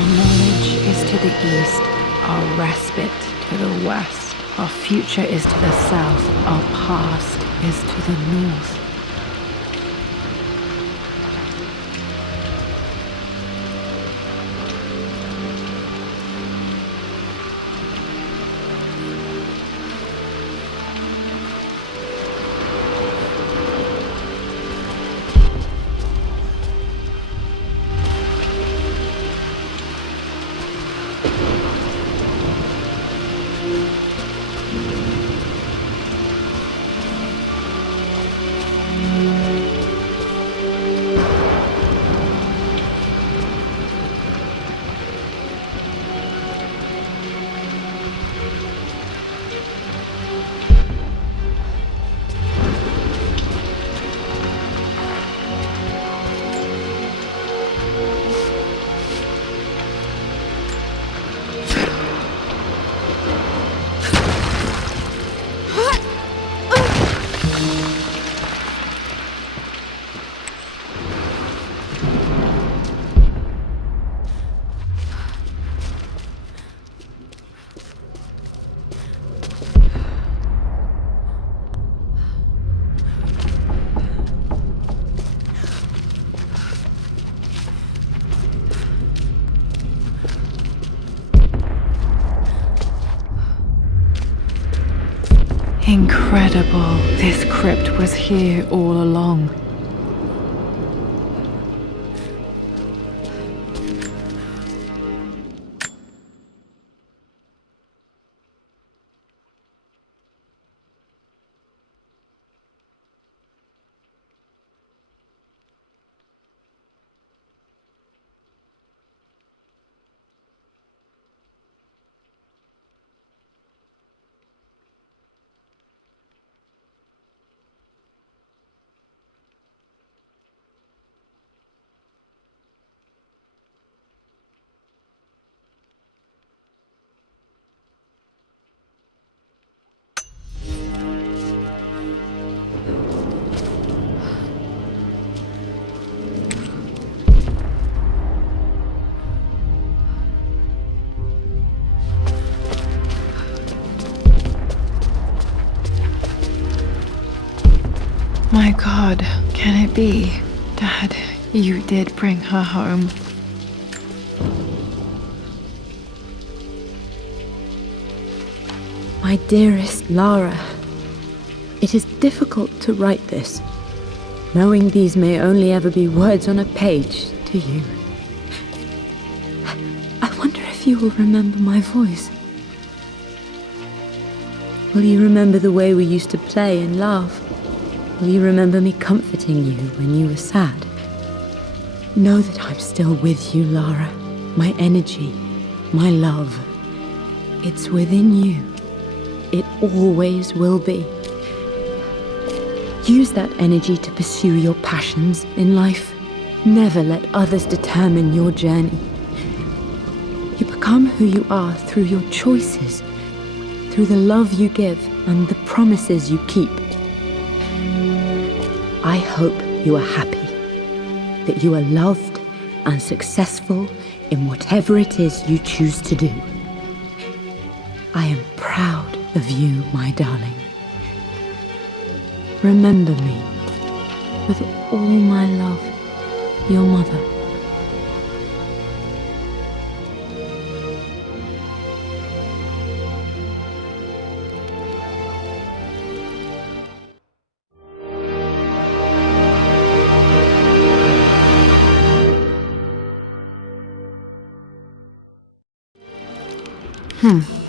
Our knowledge is to the east, our respite to the west. Our future is to the south, our past is to the north. Incredible. This crypt was here all along. My God, can it be? Dad, you did bring her home. My dearest Lara, it is difficult to write this, knowing these may only ever be words on a page to you. I wonder if you will remember my voice. Will you remember the way we used to play and laugh? Will you remember me comforting you when you were sad? Know that I'm still with you, Lara. My energy, my love. It's within you. It always will be. Use that energy to pursue your passions in life. Never let others determine your journey. You become who you are through your choices, through the love you give and the promises you keep. I hope you are happy, that you are loved and successful in whatever it is you choose to do. I am proud of you, my darling. Remember me with all my love, your mother.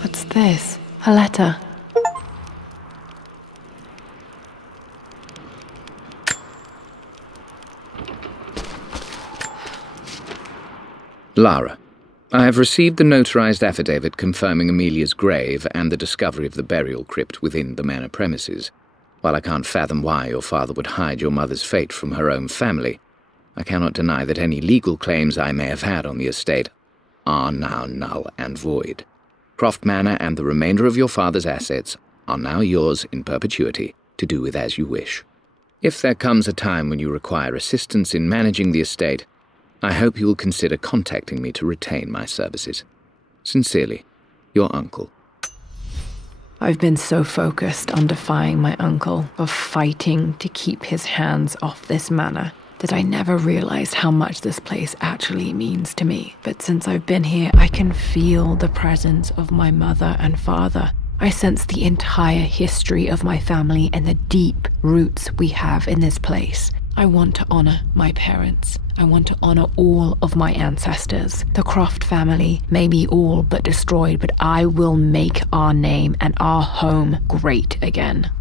What's this? A letter. Lara, I have received the notarized affidavit confirming Amelia's grave and the discovery of the burial crypt within the manor premises. While I can't fathom why your father would hide your mother's fate from her own family, I cannot deny that any legal claims I may have had on the estate are now null and void. Croft Manor and the remainder of your father's assets are now yours in perpetuity to do with as you wish. If there comes a time when you require assistance in managing the estate, I hope you will consider contacting me to retain my services. Sincerely, your uncle. I've been so focused on defying my uncle, of fighting to keep his hands off this manor, that I never realized how much this place actually means to me. But since I've been here, I can feel the presence of my mother and father. I sense the entire history of my family and the deep roots we have in this place. I want to honor my parents. I want to honor all of my ancestors. The Croft family may be all but destroyed, but I will make our name and our home great again.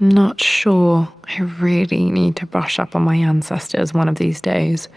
Not sure. I really need to brush up on my ancestors one of these days.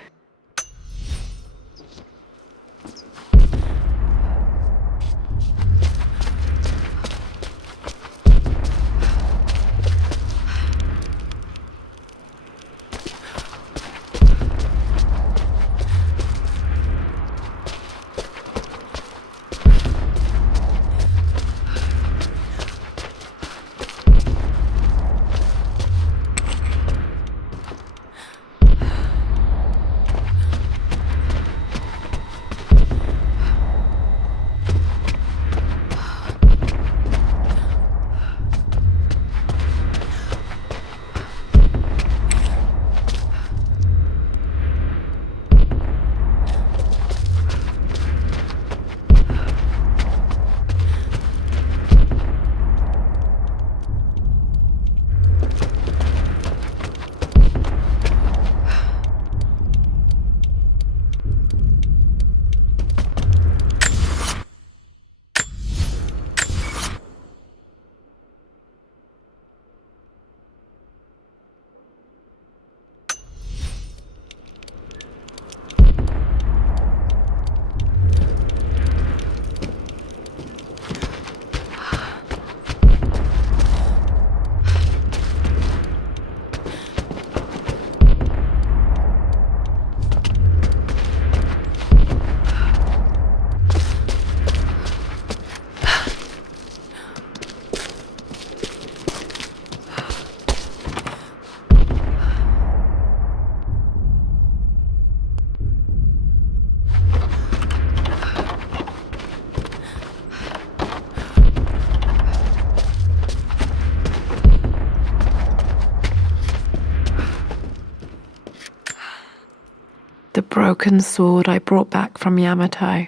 broken sword I brought back from Yamato.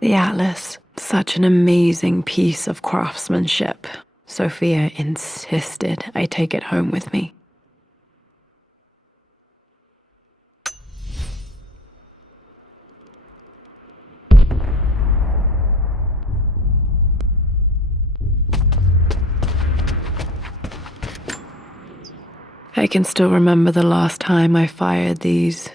The atlas, such an amazing piece of craftsmanship. Sophia insisted I take it home with me. I can still remember the last time I fired these.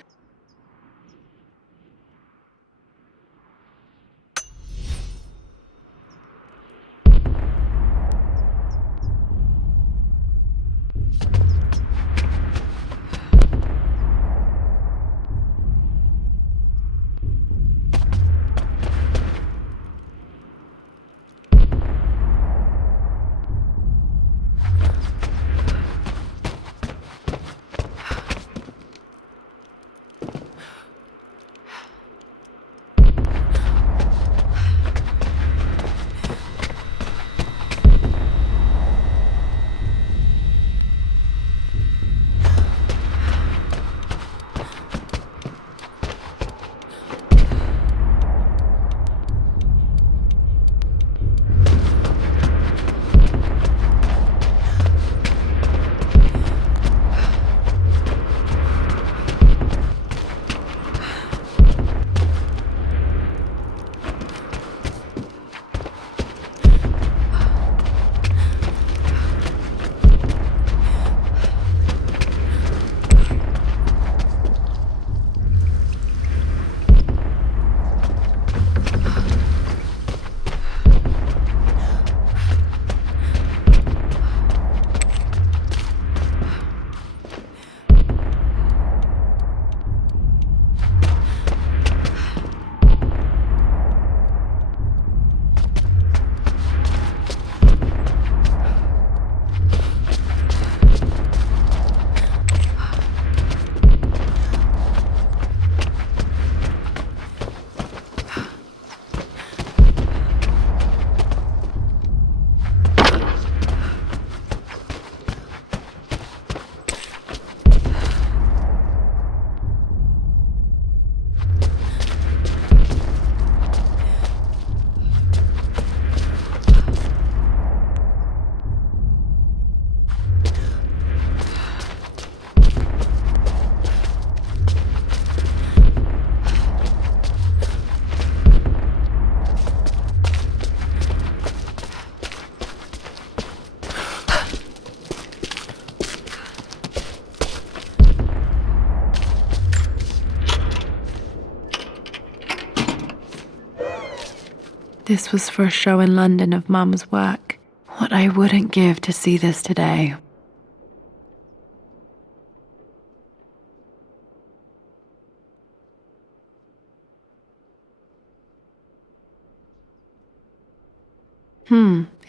This was for a show in London of Mum's work. What I wouldn't give to see this today.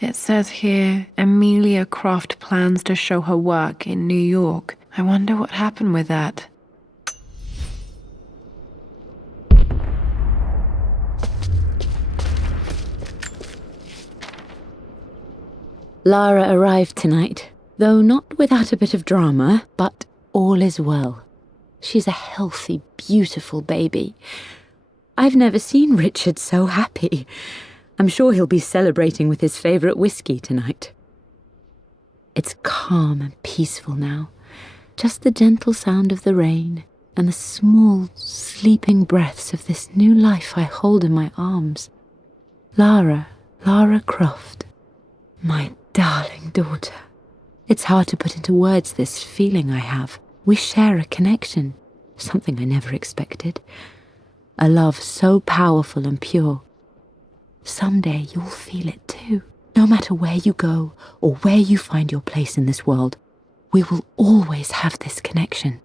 It says here, Amelia Croft plans to show her work in New York. I wonder what happened with that. Lara arrived tonight, though not without a bit of drama, but all is well. She's a healthy, beautiful baby. I've never seen Richard so happy. I'm sure he'll be celebrating with his favourite whiskey tonight. It's calm and peaceful now. Just the gentle sound of the rain and the small, sleeping breaths of this new life I hold in my arms. Lara Croft, my darling daughter. It's hard to put into words this feeling I have. We share a connection, something I never expected. A love so powerful and pure. Someday you'll feel it too. No matter where you go or where you find your place in this world, we will always have this connection.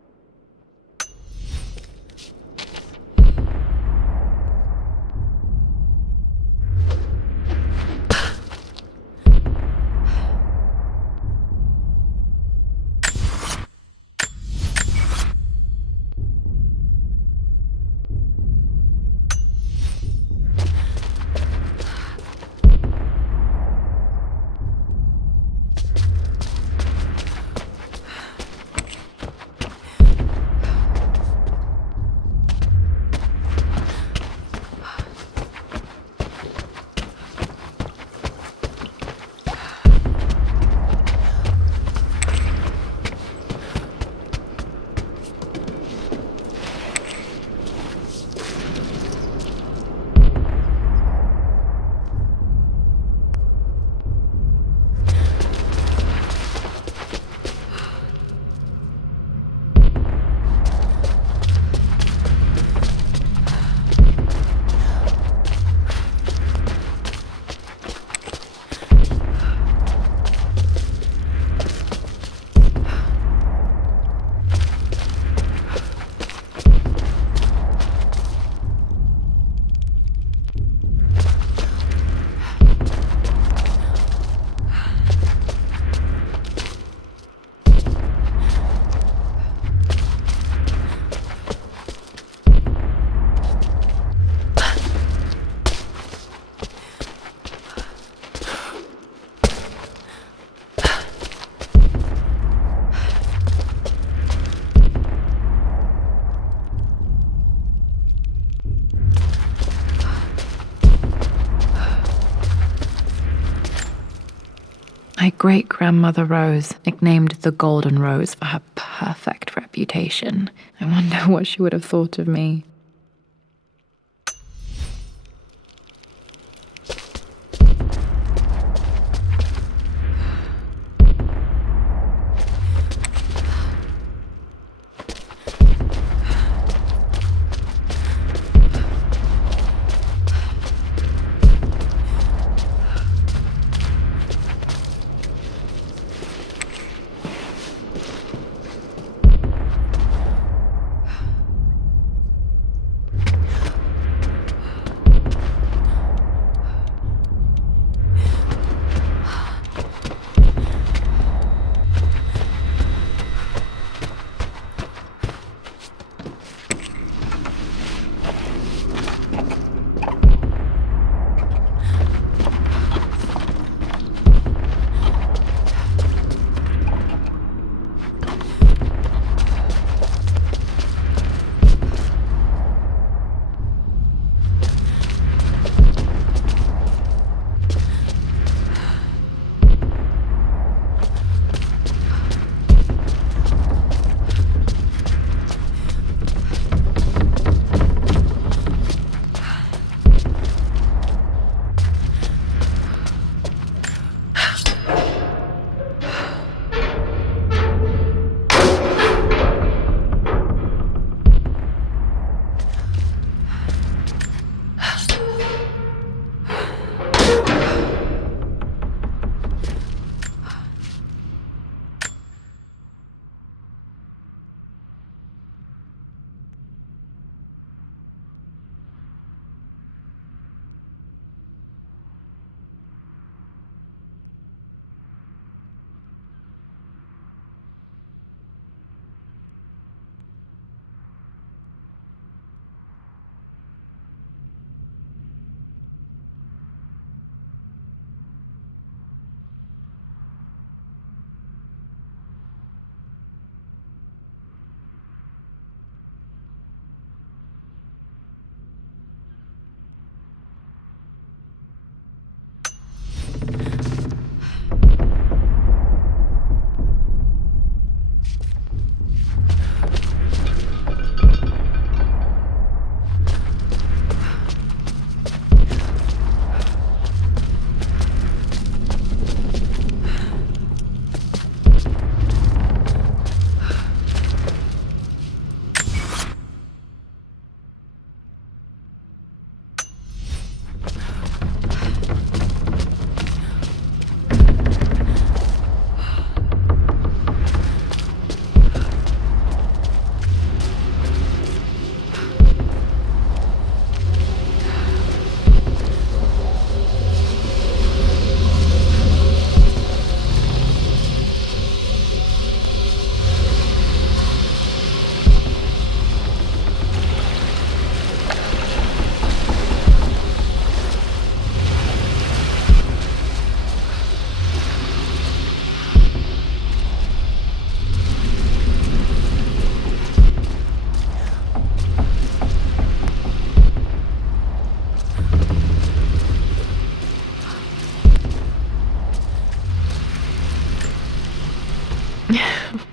My great-grandmother Rose, nicknamed the Golden Rose for her perfect reputation. I wonder what she would have thought of me.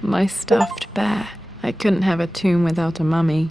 My stuffed bear. I couldn't have a tomb without a mummy.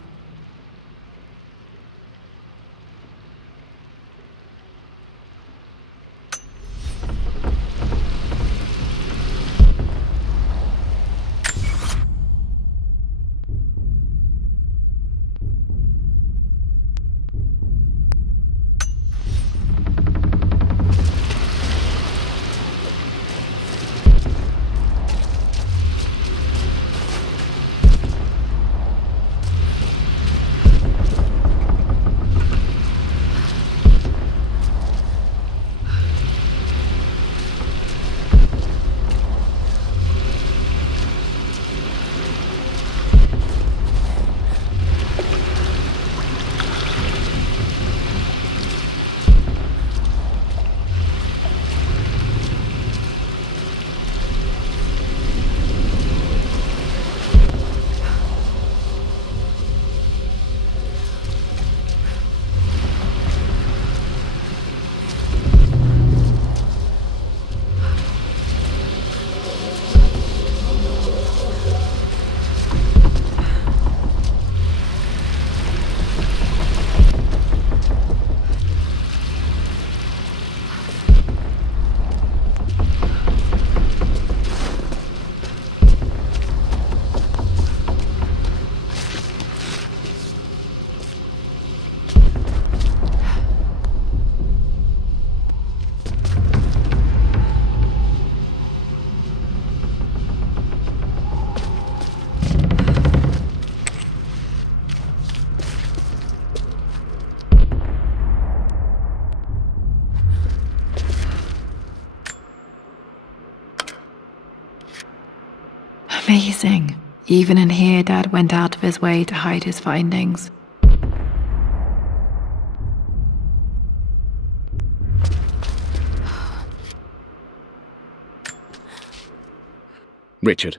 Amazing. Even in here, Dad went out of his way to hide his findings. Richard.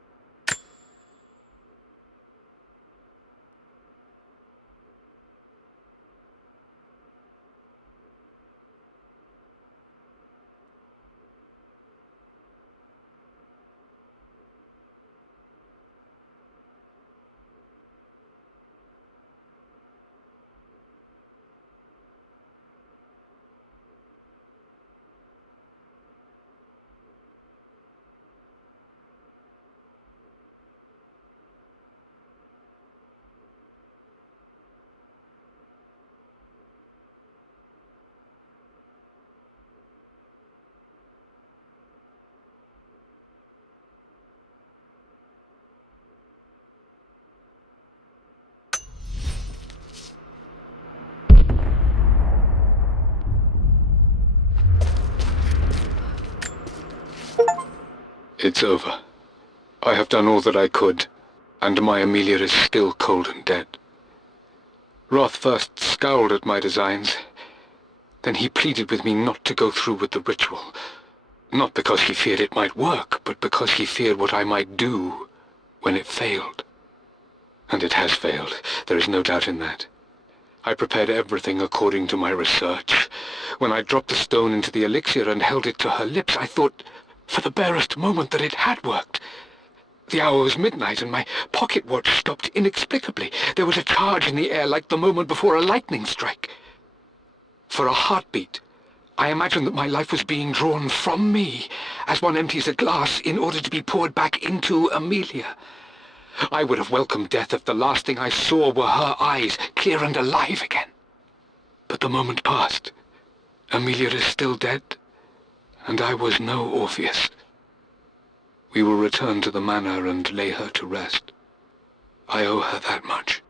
It's over. I have done all that I could, and my Amelia is still cold and dead. Roth first scowled at my designs. Then he pleaded with me not to go through with the ritual. Not because he feared it might work, but because he feared what I might do when it failed. And it has failed. There is no doubt in that. I prepared everything according to my research. When I dropped the stone into the elixir and held it to her lips, I thought for the barest moment that it had worked. The hour was midnight, and my pocket watch stopped inexplicably. There was a charge in the air like the moment before a lightning strike. For a heartbeat, I imagined that my life was being drawn from me, as one empties a glass in order to be poured back into Amelia. I would have welcomed death if the last thing I saw were her eyes, clear and alive again. But the moment passed. Amelia is still dead, and I was no Orpheus. We will return to the Manor and lay her to rest. I owe her that much.